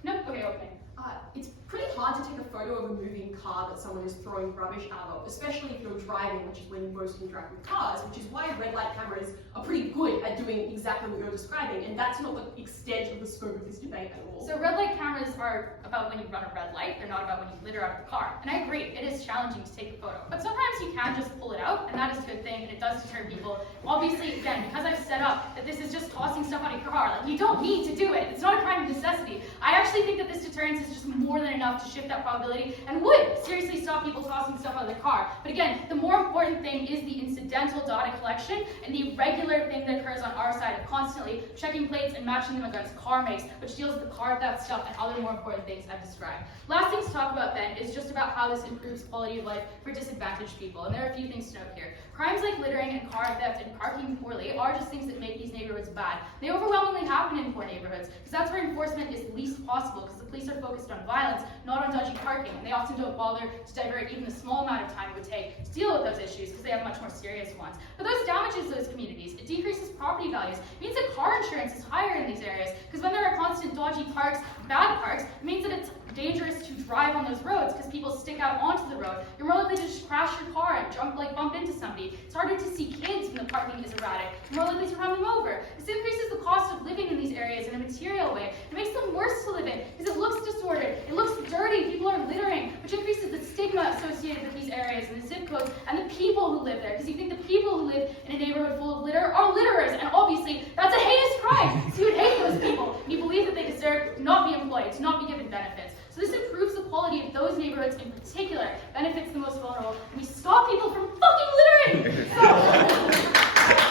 No? Okay, opening. It's pretty hard to take a photo of a moving car that someone is throwing rubbish out of, especially if you're driving, which is when you most interact with cars, which is why red light cameras are pretty good at doing exactly what you're describing, and that's not the extent of the scope of this debate at all. So red light cameras are about when you run a red light, they're not about when you litter out of the car. And I agree, it is challenging to take a photo, but sometimes you can just pull it out, and that is a good thing, and it does deter people. Obviously, again, because I've set up that this is just tossing stuff out of your car, like you don't need to do it, it's not a crime of necessity. I actually think that this deterrence is just more than enough to shift that probability and would seriously stop people tossing stuff out of their car. But again, the more important thing is the incidental data collection and the regular thing that occurs on our side of constantly checking plates and matching them against car makes, which deals with the car theft stuff and other more important things I've described. Last thing to talk about then is just about how this improves quality of life for disadvantaged people, and there are a few things to note here. Crimes like littering and car theft and parking poorly are just things that make these neighborhoods bad. They overwhelmingly happen in poor neighborhoods, because that's where enforcement is least possible, because the police are focused on violence, not on dodgy parking, and they often don't bother to divert even the small amount of time it would take to deal with those issues, because they have much more serious ones. But those damages those communities. It decreases property values. It means that car insurance is higher in these areas, because when there are constant dodgy parks, bad parks, it means that it's dangerous to drive on those roads because people stick out onto the road. You're more likely to just crash your car and bump into somebody. It's harder to see kids when the parking is erratic. You're more likely to run them over. This increases the cost of living in these areas in a material way. It makes them worse to live in because it looks disordered, it looks dirty, people are littering, which increases the stigma associated with these areas and the zip codes and the people who live there, because you think the people who live in a neighborhood full of litter are litterers, and obviously that's a heinous crime. So you would hate those people, and you believe that they deserve to not be employed, to not be given benefits. So this improves the quality of those neighborhoods in particular, benefits the most vulnerable, and we stop people from fucking littering! So,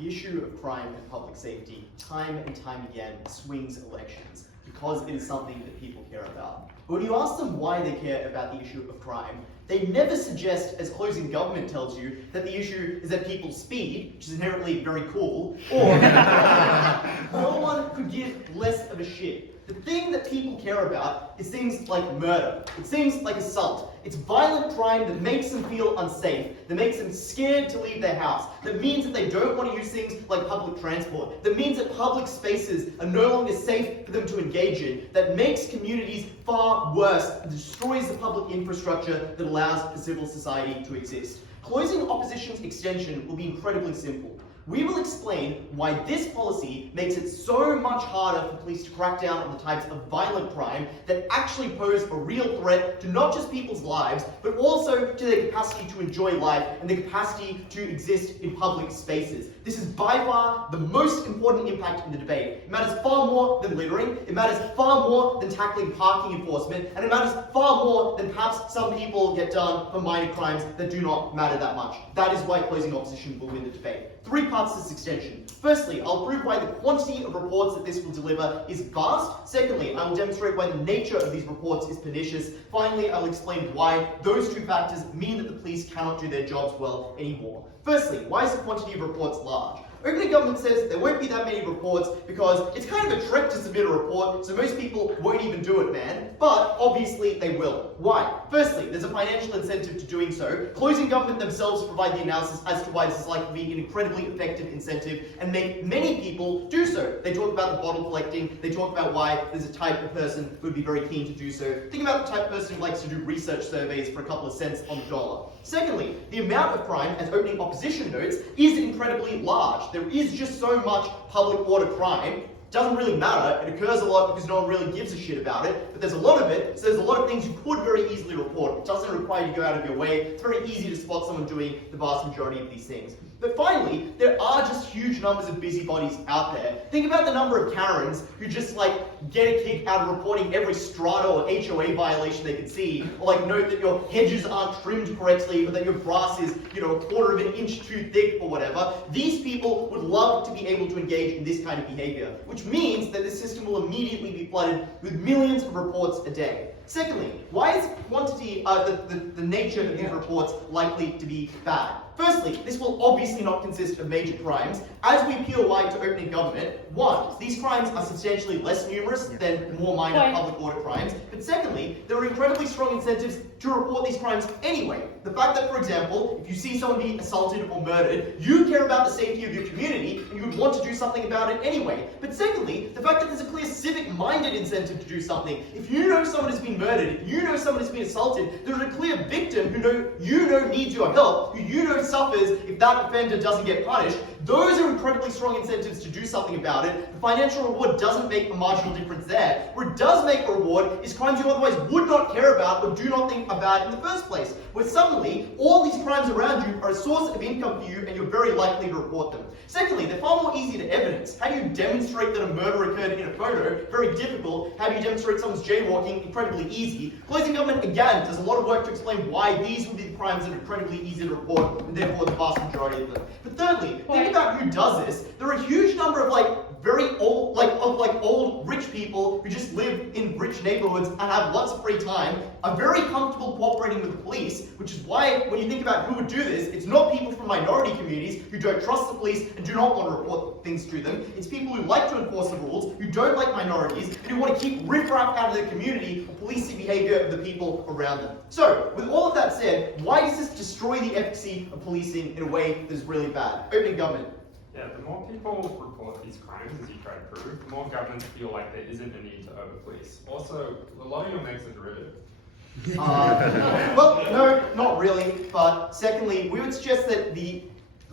The issue of crime and public safety, time and time again, swings elections because it is something that people care about. But when you ask them why they care about the issue of crime, they never suggest, as closing government tells you, that the issue is that people speed, which is inherently very cool, or no one could give less of a shit. The thing that people care about is things like murder. It's things like assault. It's violent crime that makes them feel unsafe, that makes them scared to leave their house, that means that they don't want to use things like public transport, that means that public spaces are no longer safe for them to engage in, that makes communities far worse and destroys the public infrastructure that allows the civil society to exist. Closing opposition's extension will be incredibly simple. We will explain why this policy makes it so much harder for police to crack down on the types of violent crime that actually pose a real threat to not just people's lives, but also to their capacity to enjoy life and their capacity to exist in public spaces. This is by far the most important impact in the debate. It matters far more than littering, it matters far more than tackling parking enforcement, and it matters far more than perhaps some people get done for minor crimes that do not matter that much. That is why closing opposition will win the debate. 3 parts to this extension. Firstly, I'll prove why the quantity of reports that this will deliver is vast. Secondly, I will demonstrate why the nature of these reports is pernicious. Finally, I'll explain why those 2 factors mean that the police cannot do their jobs well anymore. Firstly, why is the quantity of reports large? Opening government says there won't be that many reports because it's kind of a trek to submit a report, so most people won't even do it, man. But obviously they will. Why? Firstly, there's a financial incentive to doing so. Closing government themselves provide the analysis as to why this is likely to be an incredibly effective incentive and make many people do so. They talk about the bottle collecting, they talk about why there's a type of person who would be very keen to do so. Think about the type of person who likes to do research surveys for a couple of cents on the dollar. Secondly, the amount of crime, as opening opposition notes, is incredibly large. There is just so much public order crime. Doesn't really matter. It occurs a lot because no one really gives a shit about it, but there's a lot of it, so there's a lot of things you could very easily report. It doesn't require you to go out of your way. It's very easy to spot someone doing the vast majority of these things. But finally, there are just huge numbers of busybodies out there. Think about the number of Karens who just get a kick out of reporting every strata or HOA violation they can see, or note that your hedges aren't trimmed correctly, or that your grass is, a quarter of an inch too thick or whatever. These people would love to be able to engage in this kind of behavior, which means that the system will immediately be flooded with millions of reports a day. Secondly, why is the nature of these reports likely to be bad? Firstly, this will obviously not consist of major crimes. As we peel wide to opening government, one, these crimes are substantially less numerous than more minor public order crimes. But secondly, there are incredibly strong incentives to report these crimes anyway. The fact that, for example, if you see someone being assaulted or murdered, you care about the safety of your community and you would want to do something about it anyway. But secondly, the fact that there's a clear civic-minded incentive to do something. If you know someone has been murdered, if you know someone has been assaulted, there's a clear victim who you know needs your help, who you know suffers if that offender doesn't get punished. Those are incredibly strong incentives to do something about it. The financial reward doesn't make a marginal difference there. Where it does make a reward is crimes you otherwise would not care about or do not think about in the first place. Where suddenly, all these crimes around you are a source of income for you and you're very likely to report them. Secondly, they're far more easy to evidence. How do you demonstrate that a murder occurred in a photo? Very difficult. How do you demonstrate someone's jaywalking? Incredibly easy. Closing government, again, does a lot of work to explain why these would be the crimes that are incredibly easy to report, and therefore the vast majority of them. But thirdly, think about who does this. There are a huge number of very old, old rich people who just live in rich neighborhoods and have lots of free time, are very comfortable cooperating with the police, which is why when you think about who would do this, it's not people from minority communities who don't trust the police and do not want to report things to them. It's people who like to enforce the rules, who don't like minorities, and who want to keep riffraff out of their community for policing behavior of the people around them. So, with all of that said, why does this destroy the efficacy of policing in a way that is really bad? Opening government. Yeah, the more people report these crimes, as you try to prove, the more governments feel like there isn't a need to over-police. Also, a lot of your megs are derivative. Well, no, not really. But secondly, we would suggest that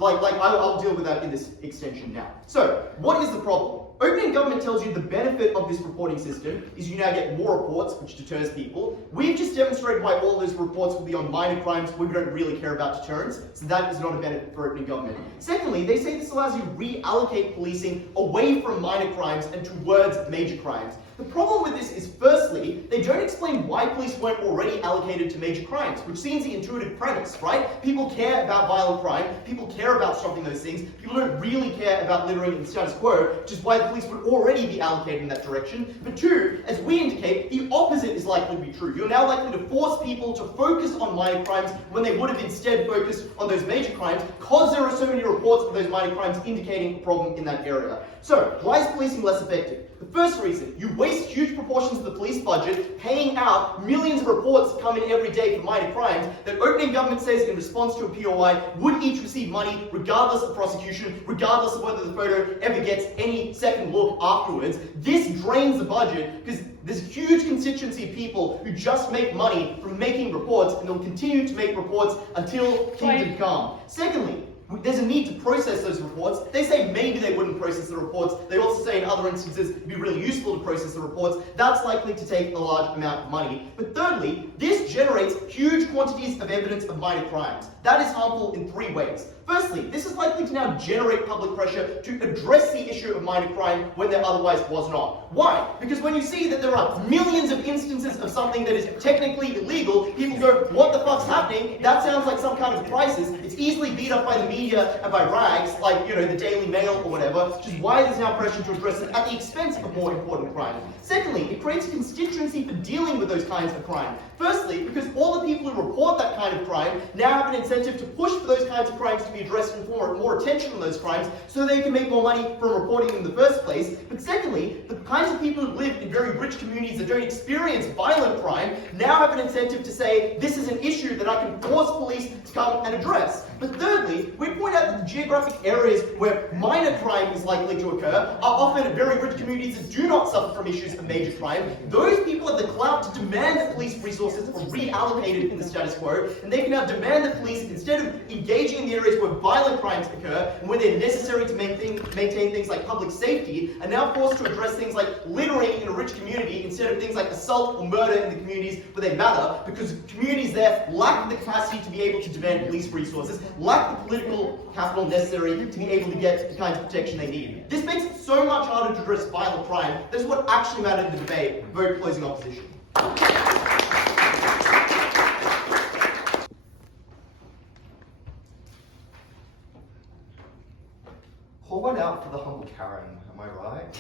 I'll deal with that in this extension now. So, what is the problem? Opening government tells you the benefit of this reporting system is you now get more reports, which deters people. We've just demonstrated why all those reports will be on minor crimes where we don't really care about deterrence, so that is not a benefit for opening government. Secondly, they say this allows you to reallocate policing away from minor crimes and towards major crimes. The problem with this is, firstly, they don't explain why police weren't already allocated to major crimes, which seems the intuitive premise, right? People care about violent crime, people care about stopping those things, people don't really care about littering and the status quo, which is why the police would already be allocated in that direction. But two, as we indicate, the opposite is likely to be true. You're now likely to force people to focus on minor crimes when they would have instead focused on those major crimes, because there are so many reports of those minor crimes indicating a problem in that area. So, why is policing less effective? The first reason, you waste huge proportions of the police budget paying out millions of reports that come in every day for minor crimes that opening government says in response to a POI would each receive money regardless of prosecution, regardless of whether the photo ever gets any second look afterwards. This drains the budget because there's a huge constituency of people who just make money from making reports, and they'll continue to make reports until kingdom come. Secondly, there's a need to process those reports. They say maybe they wouldn't process the reports. They also say in other instances it'd be really useful to process the reports. That's likely to take a large amount of money. But thirdly, this generates huge quantities of evidence of minor crimes. That is harmful in three ways. Firstly, this is likely to now generate public pressure to address the issue of minor crime when there otherwise was not. Why? Because when you see that there are millions of instances of something that is technically illegal, people go, what the fuck's happening? That sounds like some kind of crisis. It's easily beat up by the media and by rags, like, the Daily Mail or whatever, which is why there's now pressure to address it at the expense of more important crimes. Secondly, it creates a constituency for dealing with those kinds of crime. Firstly, because all the people who report that kind of crime now have an incentive to push for those kinds of crimes to be be addressed and more attention on those crimes so they can make more money from reporting them in the first place. But secondly, the kinds of people who live in very rich communities that don't experience violent crime now have an incentive to say, this is an issue that I can force police to come and address. But thirdly, we point out that the geographic areas where minor crime is likely to occur are often very rich communities that do not suffer from issues of major crime. Those people have the clout to demand that police resources are reallocated in the status quo, and they can now demand that police, instead of engaging in the areas where violent crimes occur and where they're necessary to maintain things like public safety, are now forced to address things like littering in a rich community instead of things like assault or murder in the communities where they matter, because communities there lack the capacity to be able to demand police resources, lack the political capital necessary to be able to get the kinds of protection they need. This makes it so much harder to address violent crime. That's what actually mattered in the debate. Vote closing opposition. Pour one out for the humble Karen, am I right?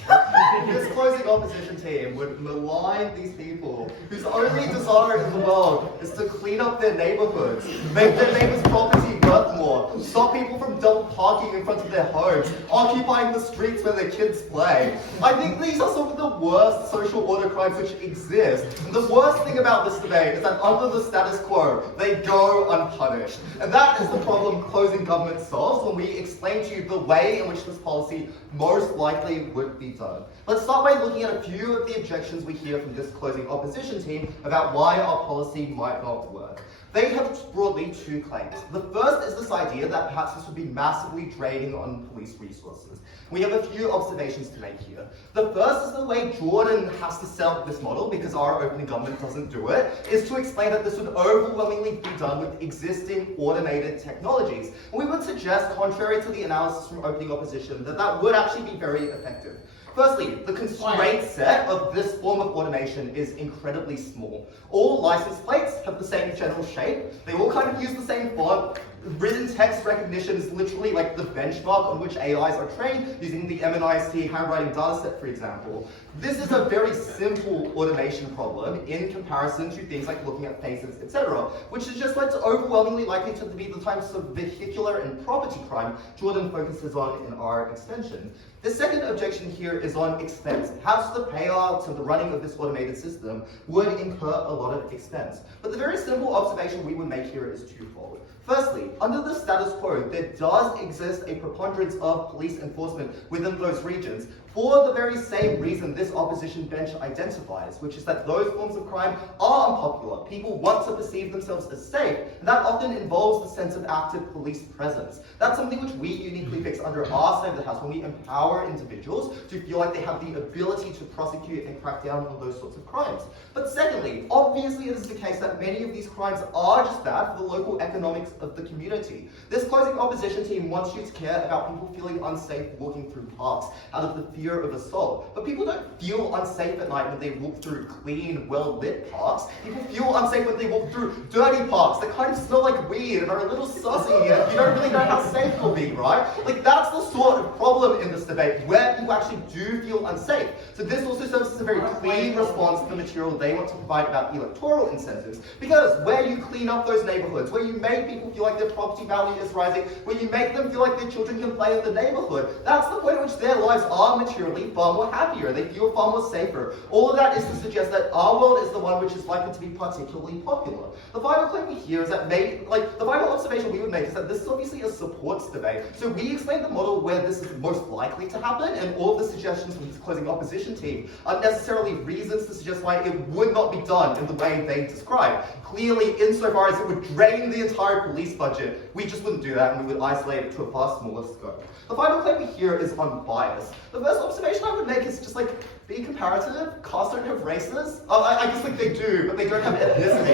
This closing opposition team would malign these people whose only desire in the world is to clean up their neighborhoods, make their neighbors' property worth more, stop people from double parking in front of their homes, occupying the streets where their kids play. I think these are some of the worst social order crimes which exist. And the worst thing about this debate is that under the status quo, they go unpunished. And that is the problem closing government solves when we explain to you the way in which this policy most likely would be done. Let's start by looking at a few of the objections we hear from this closing opposition team about why our policy might not work. They have broadly two claims. The first is this idea that perhaps this would be massively draining on police resources. We have a few observations to make here. The first is the way Jordyn has to sell this model, because our opening government doesn't do it, is to explain that this would overwhelmingly be done with existing automated technologies. And we would suggest, contrary to the analysis from opening opposition, that that would actually be very effective. Firstly, the constraint set of this form of automation is incredibly small. All license plates have the same general shape. They all kind of use the same font. Written text recognition is literally like the benchmark on which AIs are trained, using the MNIST handwriting dataset, for example. This is a very simple automation problem in comparison to things like looking at faces, etc., which is just what's overwhelmingly likely to be the types of vehicular and property crime Jordyn focuses on in our extension. The second objection here is on expense. Perhaps the payout to the running of this automated system would incur a lot of expense. But the very simple observation we would make here is twofold. Firstly, under the status quo, there does exist a preponderance of police enforcement within those regions for the very same reason this opposition bench identifies, which is that those forms of crime are unpopular. People want to perceive themselves as safe, and that often involves the sense of active police presence. That's something which we uniquely fix under our side of the house when we empower individuals to feel like they have the ability to prosecute and crack down on those sorts of crimes. But secondly, obviously it is the case that many of these crimes are just bad for the local economics of the community. This closing opposition team wants you to care about people feeling unsafe walking through parks out of the fear of assault. But people don't feel unsafe at night when they walk through clean, well-lit parks. People feel unsafe when they walk through dirty parks that kind of smell like weed and are a little sussy and you don't really know how safe you'll be, right? Like, that's the sort of problem in this debate, where people actually do feel unsafe. So this also serves as a very clean response to the material they want to provide about electoral incentives. Because where you clean up those neighborhoods, where you make people feel like their property value is rising, where you make them feel like their children can play in the neighborhood, that's the point at which their lives are materially far more happier. They feel far more safer. All of that is to suggest that our world is the one which is likely to be particularly popular. The final claim we hear is that the final observation we would make is that this is obviously a supports debate. So we explain the model where this is most likely to happen, and all of the suggestions from this closing opposition team are necessarily reasons to suggest why it would not be done in the way they describe. Clearly, insofar as it would drain the entire police budget, we just wouldn't do that, and we would isolate it to a far smaller scope. The final claim we hear is on bias. The first observation I would make is just like, be comparative. Casts don't have races. I guess like they do, but they don't have ethnicity.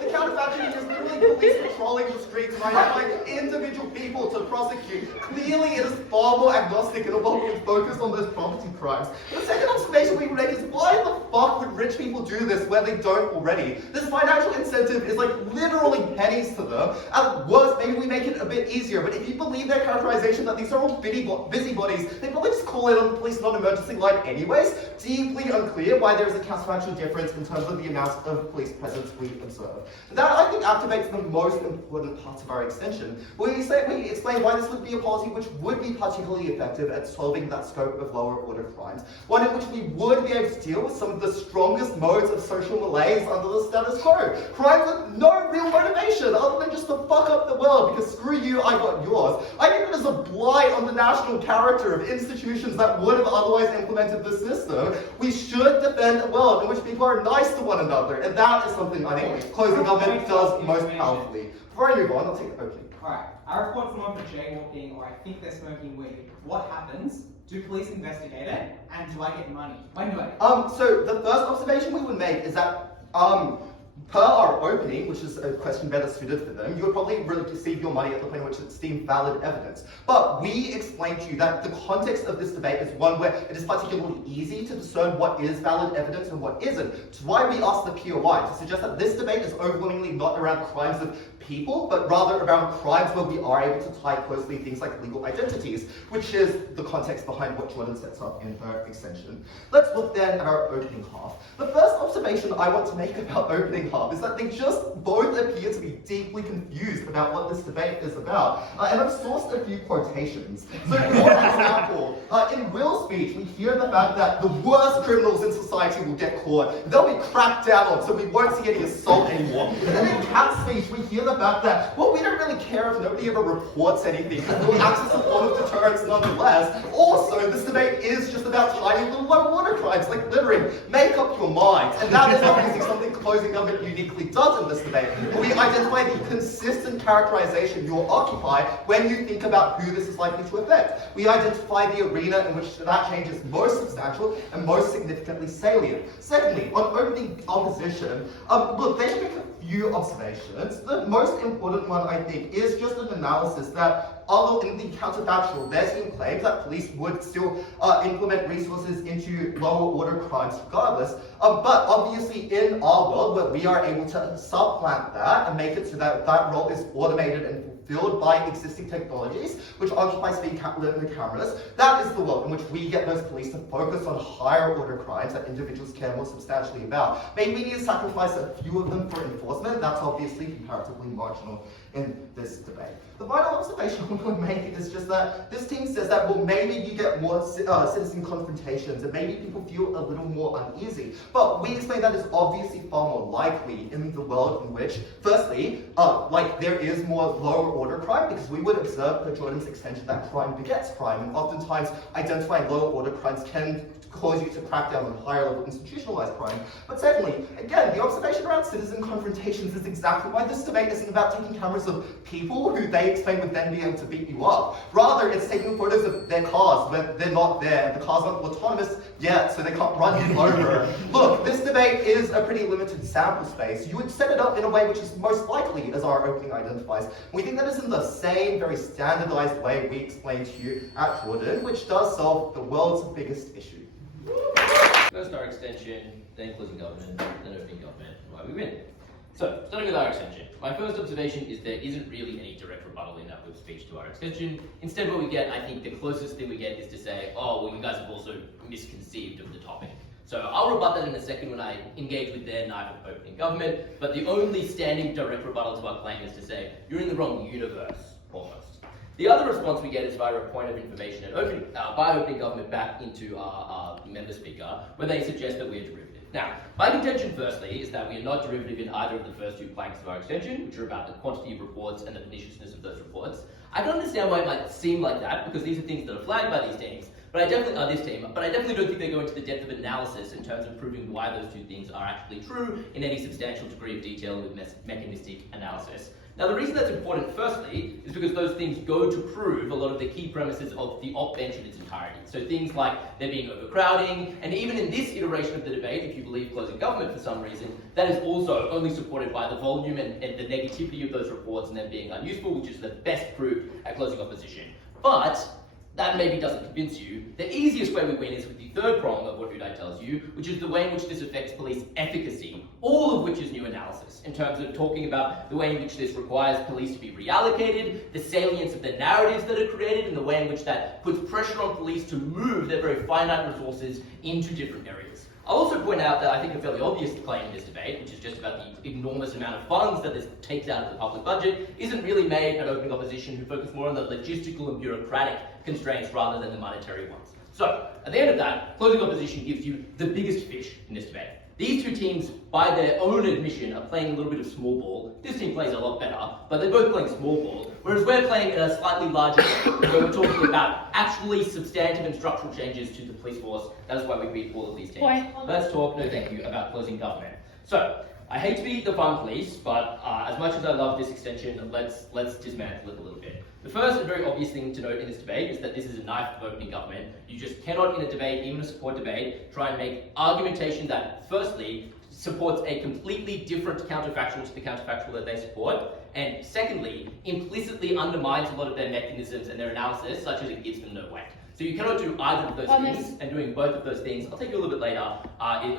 The counterfactual is literally police patrolling the streets, and I have like individual people to prosecute. Clearly it is far more agnostic and more focused on those property crimes. The second observation we would make is, why the fuck would rich people do this where they don't already? This financial incentive is like literally pennies to them. At worst, maybe we make it a bit easier, but if you believe their characterization that these are all busybodies, they probably just call it on the police non-emergency line anyways. Deeply unclear why there is a counterfactual difference in terms of the amount of police presence we observe. And that, I think, activates the most important parts of our extension. We explain why this would be a policy which would be particularly effective at solving that scope of lower order crimes, one in which we would be able to deal with some of the strongest modes of social malaise under the status quo. Crimes with no real motivation other than just to fuck up the world because screw you, I got yours. I think it is a blight on the national character of institutions that would have otherwise implemented the system. We should defend a world in which people are nice to one another, and that is something I think closing government does most powerfully. Before I move on, I'll take the opening. Alright, I report someone for jaywalking or I think they're smoking weed. What happens? Do police investigate it? And do I get money? When do I? So the first observation we would make is that, per our opening, which is a question better suited for them, you would probably receive your money at the point in which it's deemed valid evidence. But we explained to you that the context of this debate is one where it is particularly easy to discern what is valid evidence and what isn't. Which is why we asked the POI to suggest that this debate is overwhelmingly not around crimes of people, but rather around crimes where we are able to tie closely things like legal identities, which is the context behind what Jordyn sets up in her extension. Let's look then at our opening half. The first observation I want to make about opening half is that they just both appear to be deeply confused about what this debate is about. And I've sourced a few quotations. So for example, in Will's speech, we hear the fact that the worst criminals in society will get caught. They'll be cracked down on, so we won't see any assault anymore. And in Kat's speech, we hear the fact that, well, we don't really care if nobody ever reports anything, because we'll access a form of deterrence nonetheless. Also, this debate is just about tiny little low order crimes like littering. Make up your mind. And that is obviously something closing government uniquely does in this debate. We identify the consistent characterization you'll occupy when you think about who this is likely to affect. We identify the arena in which that change is most substantial and most significantly salient. Secondly, on opening opposition, look, they should make a few observations. The most important one, I think, is just an analysis that, although in the counterfactual, their team claims that police would still implement resources into lower order crimes regardless. But obviously in our world, where we are able to supplant that and make it so that that role is automated and fulfilled by existing technologies, which occupy speed cameras, that is the world in which we get those police to focus on higher order crimes that individuals care more substantially about. Maybe we need to sacrifice a few of them for enforcement. That's obviously comparatively marginal in this debate. The final observation we would make is just that this team says that, well, maybe you get more citizen confrontations and maybe people feel a little more uneasy. But we explain that is obviously far more likely in the world in which, firstly, there is more lower order crime, because we would observe per Jordyn's extension that crime begets crime, and oftentimes identifying lower order crimes can cause you to crack down on higher level institutionalized crime. But secondly, again, the observation around citizen confrontations is exactly why this debate isn't about taking cameras of people who they explain would then be able to beat you up. Rather, it's taking photos of their cars when they're not there. The cars aren't autonomous yet, so they can't run you over. Look, this debate is a pretty limited sample space. You would set it up in a way which is most likely, as our opening identifies. We think that is in the same very standardized way we explained to you at Jordyn, which does solve the world's biggest issue. First our extension, then closing government, then opening government, and why we win. So, starting with our extension. My first observation is there isn't really any direct rebuttal in that Whip speech to our extension. Instead what we get, I think the closest thing we get is to say, oh, well, you guys have also misconceived of the topic. So I'll rebut that in a second when I engage with their knife of opening government, but the only standing direct rebuttal to our claim is to say, you're in the wrong universe, almost. The other response we get is via a point of information and by opening government back into our member speaker, where they suggest that we are derivative. Now, my contention firstly is that we are not derivative in either of the first two planks of our extension, which are about the quantity of reports and the perniciousness of those reports. I can understand why it might seem like that, because these are things that are flagged by these teams, but I definitely don't think they go into the depth of analysis in terms of proving why those two things are actually true in any substantial degree of detail with mechanistic analysis. Now, the reason that's important, firstly, is because those things go to prove a lot of the key premises of the op bench in its entirety. So things like there being overcrowding, and even in this iteration of the debate, if you believe closing government for some reason, that is also only supported by the volume and the negativity of those reports and them being unuseful, which is the best proof at closing opposition. But that maybe doesn't convince you. The easiest way we win is with the third prong of what Udai tells you, which is the way in which this affects police efficacy, all of which is new analysis, in terms of talking about the way in which this requires police to be reallocated, the salience of the narratives that are created, and the way in which that puts pressure on police to move their very finite resources into different areas. I'll also point out that I think a fairly obvious claim in this debate, which is just about the enormous amount of funds that this takes out of the public budget, isn't really made at opening opposition, who focus more on the logistical and bureaucratic constraints rather than the monetary ones. So, at the end of that, closing opposition gives you the biggest fish in this debate. These two teams, by their own admission, are playing a little bit of small ball. This team plays a lot better, but they're both playing small ball, whereas we're playing at a slightly larger game, where we're talking about actually substantive and structural changes to the police force. That is why we beat all of these teams. Point. Let's talk, no thank you, about closing government. So, I hate to be the fun police, but as much as I love this extension, let's dismantle it a little bit. The first and very obvious thing to note in this debate is that this is a knife of opening government. You just cannot, in a debate, even a support debate, try and make argumentation that, firstly, supports a completely different counterfactual to the counterfactual that they support, and secondly, implicitly undermines a lot of their mechanisms and their analysis, such as it gives them no weight. So you cannot do either of those things, and doing both of those things, I'll take you a little bit later,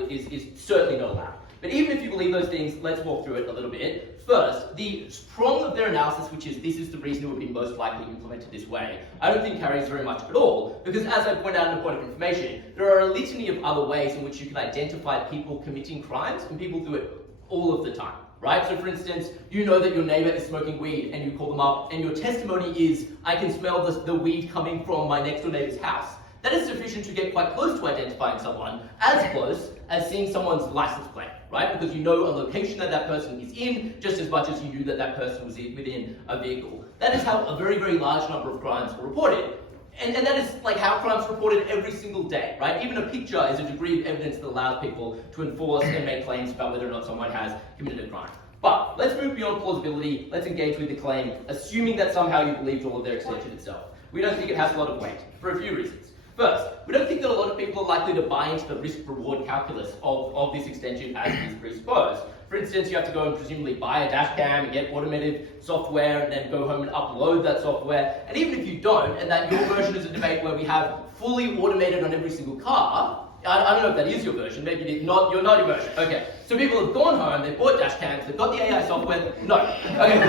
is certainly not allowed. But even if you believe those things, let's walk through it a little bit. First, the prong of their analysis, which is this is the reason it would be most likely implemented this way, I don't think carries very much at all, because as I point out in the point of information, there are a litany of other ways in which you can identify people committing crimes, and people do it all of the time. Right? So for instance, you know that your neighbor is smoking weed and you call them up and your testimony is, I can smell the weed coming from my next door neighbor's house. That is sufficient to get quite close to identifying someone, as close as seeing someone's license plate, right? Because you know a location that that person is in just as much as you knew that that person was within a vehicle. That is how a very, very large number of crimes are reported. And that is like how crimes are reported every single day, right? Even a picture is a degree of evidence that allows people to enforce and make claims about whether or not someone has committed a crime. But let's move beyond plausibility, let's engage with the claim, assuming that somehow you believed all of their extension itself. We don't think it has a lot of weight, for a few reasons. First, we don't think that a lot of people are likely to buy into the risk-reward calculus of this extension as it is presupposed. For instance, you have to go and presumably buy a dash cam and get automated software and then go home and upload that software. And even if you don't, and that your version is a debate where we have fully automated on every single car, I don't know if that is your version, maybe it is not your version. Okay, so people have gone home, they've bought dash cams, they've got the AI software, no. Okay.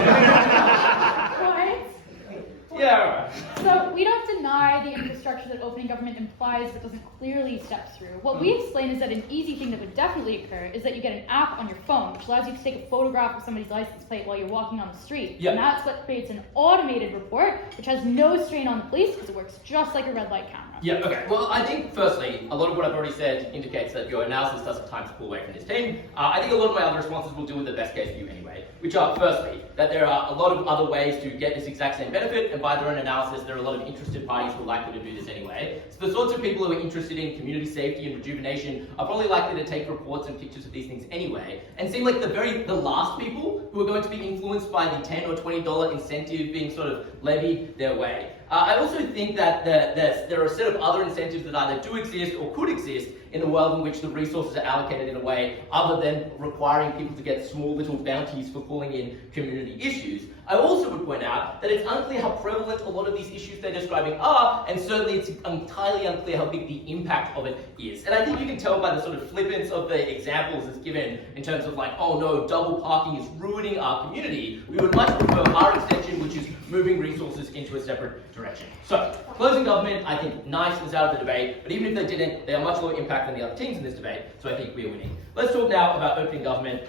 Yeah, right. So we don't deny the infrastructure that opening government implies but doesn't clearly step through. What we explain is that an easy thing that would definitely occur is that you get an app on your phone which allows you to take a photograph of somebody's license plate while you're walking on the street. Yep. And that's what creates an automated report which has no strain on the police because it works just like a red light camera. Yeah, okay. Well, I think, firstly, a lot of what I've already said indicates that your analysis doesn't have time to pull away from this team. I think a lot of my other responses will do with the best case view anyway, which are, firstly, that there are a lot of other ways to get this exact same benefit, and by their own analysis, there are a lot of interested parties who are likely to do this anyway. So the sorts of people who are interested in community safety and rejuvenation are probably likely to take reports and pictures of these things anyway, and seem like the last people who are going to be influenced by the $10 or $20 incentive being sort of levied their way. I also think that there are a set of other incentives that either do exist or could exist in a world in which the resources are allocated in a way other than requiring people to get small little bounties for calling in community issues. I also would point out that it's unclear how prevalent a lot of these issues they're describing are, and certainly it's entirely unclear how big the impact of it is. And I think you can tell by the sort of flippance of the examples that's given in terms of like, oh no, double parking is ruining our community. We would much prefer our extension, which is moving resources into a separate direction. So, closing government, I think nice is out of the debate, but even if they didn't, they are much lower impact than the other teams in this debate, so I think we are winning. Let's talk now about opening government.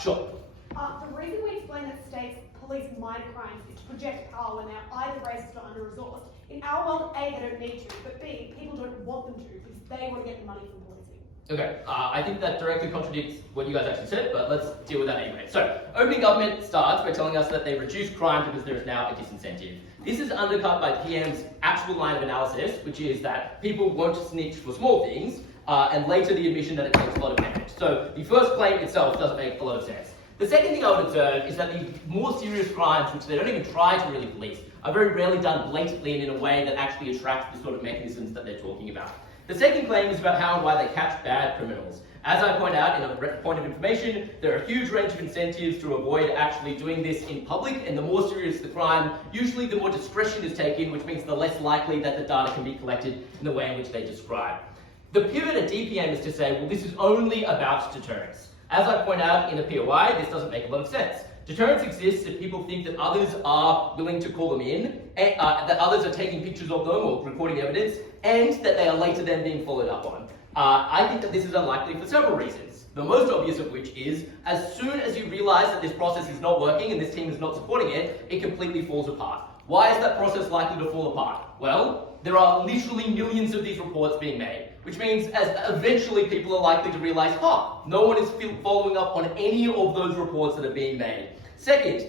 Sure. The reason we explain that states police minor crimes is to project power when they're either racist or under-resourced. In our world, A, they don't need to, but B, people don't want them to because they want to get the money from policing. Okay, I think that directly contradicts what you guys actually said, but let's deal with that anyway. So, opening government starts by telling us that they reduce crime because there is now a disincentive. This is undercut by PM's actual line of analysis, which is that people won't snitch for small things, and later the admission that it takes a lot of damage. So, the first claim itself doesn't make a lot of sense. The second thing I would observe is that the more serious crimes, which they don't even try to really police, are very rarely done blatantly and in a way that actually attracts the sort of mechanisms that they're talking about. The second claim is about how and why they catch bad criminals. As I point out in a point of information, there are a huge range of incentives to avoid actually doing this in public, and the more serious the crime, usually the more discretion is taken, which means the less likely that the data can be collected in the way in which they describe. The pivot at DPM is to say, well, this is only about deterrence. As I point out in a POI, this doesn't make a lot of sense. Deterrence exists if people think that others are willing to call them in, and, that others are taking pictures of them or recording evidence, and that they are later then being followed up on. I think that this is unlikely for several reasons. The most obvious of which is, as soon as you realize that this process is not working and this team is not supporting it, it completely falls apart. Why is that process likely to fall apart? Well, there are literally millions of these reports being made, which means as eventually people are likely to realize, no one is following up on any of those reports that are being made. Second,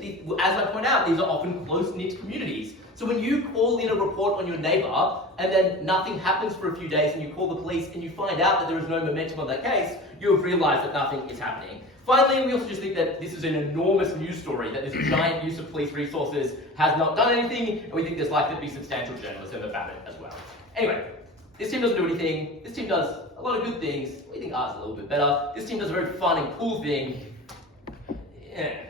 as I point out, these are often close-knit communities. So when you call in a report on your neighbour and then nothing happens for a few days and you call the police and you find out that there is no momentum on that case, you have realised that nothing is happening. Finally, we also just think that this is an enormous news story, that this giant use of police resources has not done anything, and we think there's likely to be substantial journalism about it as well. Anyway, this team doesn't do anything. This team does a lot of good things. We think ours is a little bit better. This team does a very fun and cool thing. Yeah.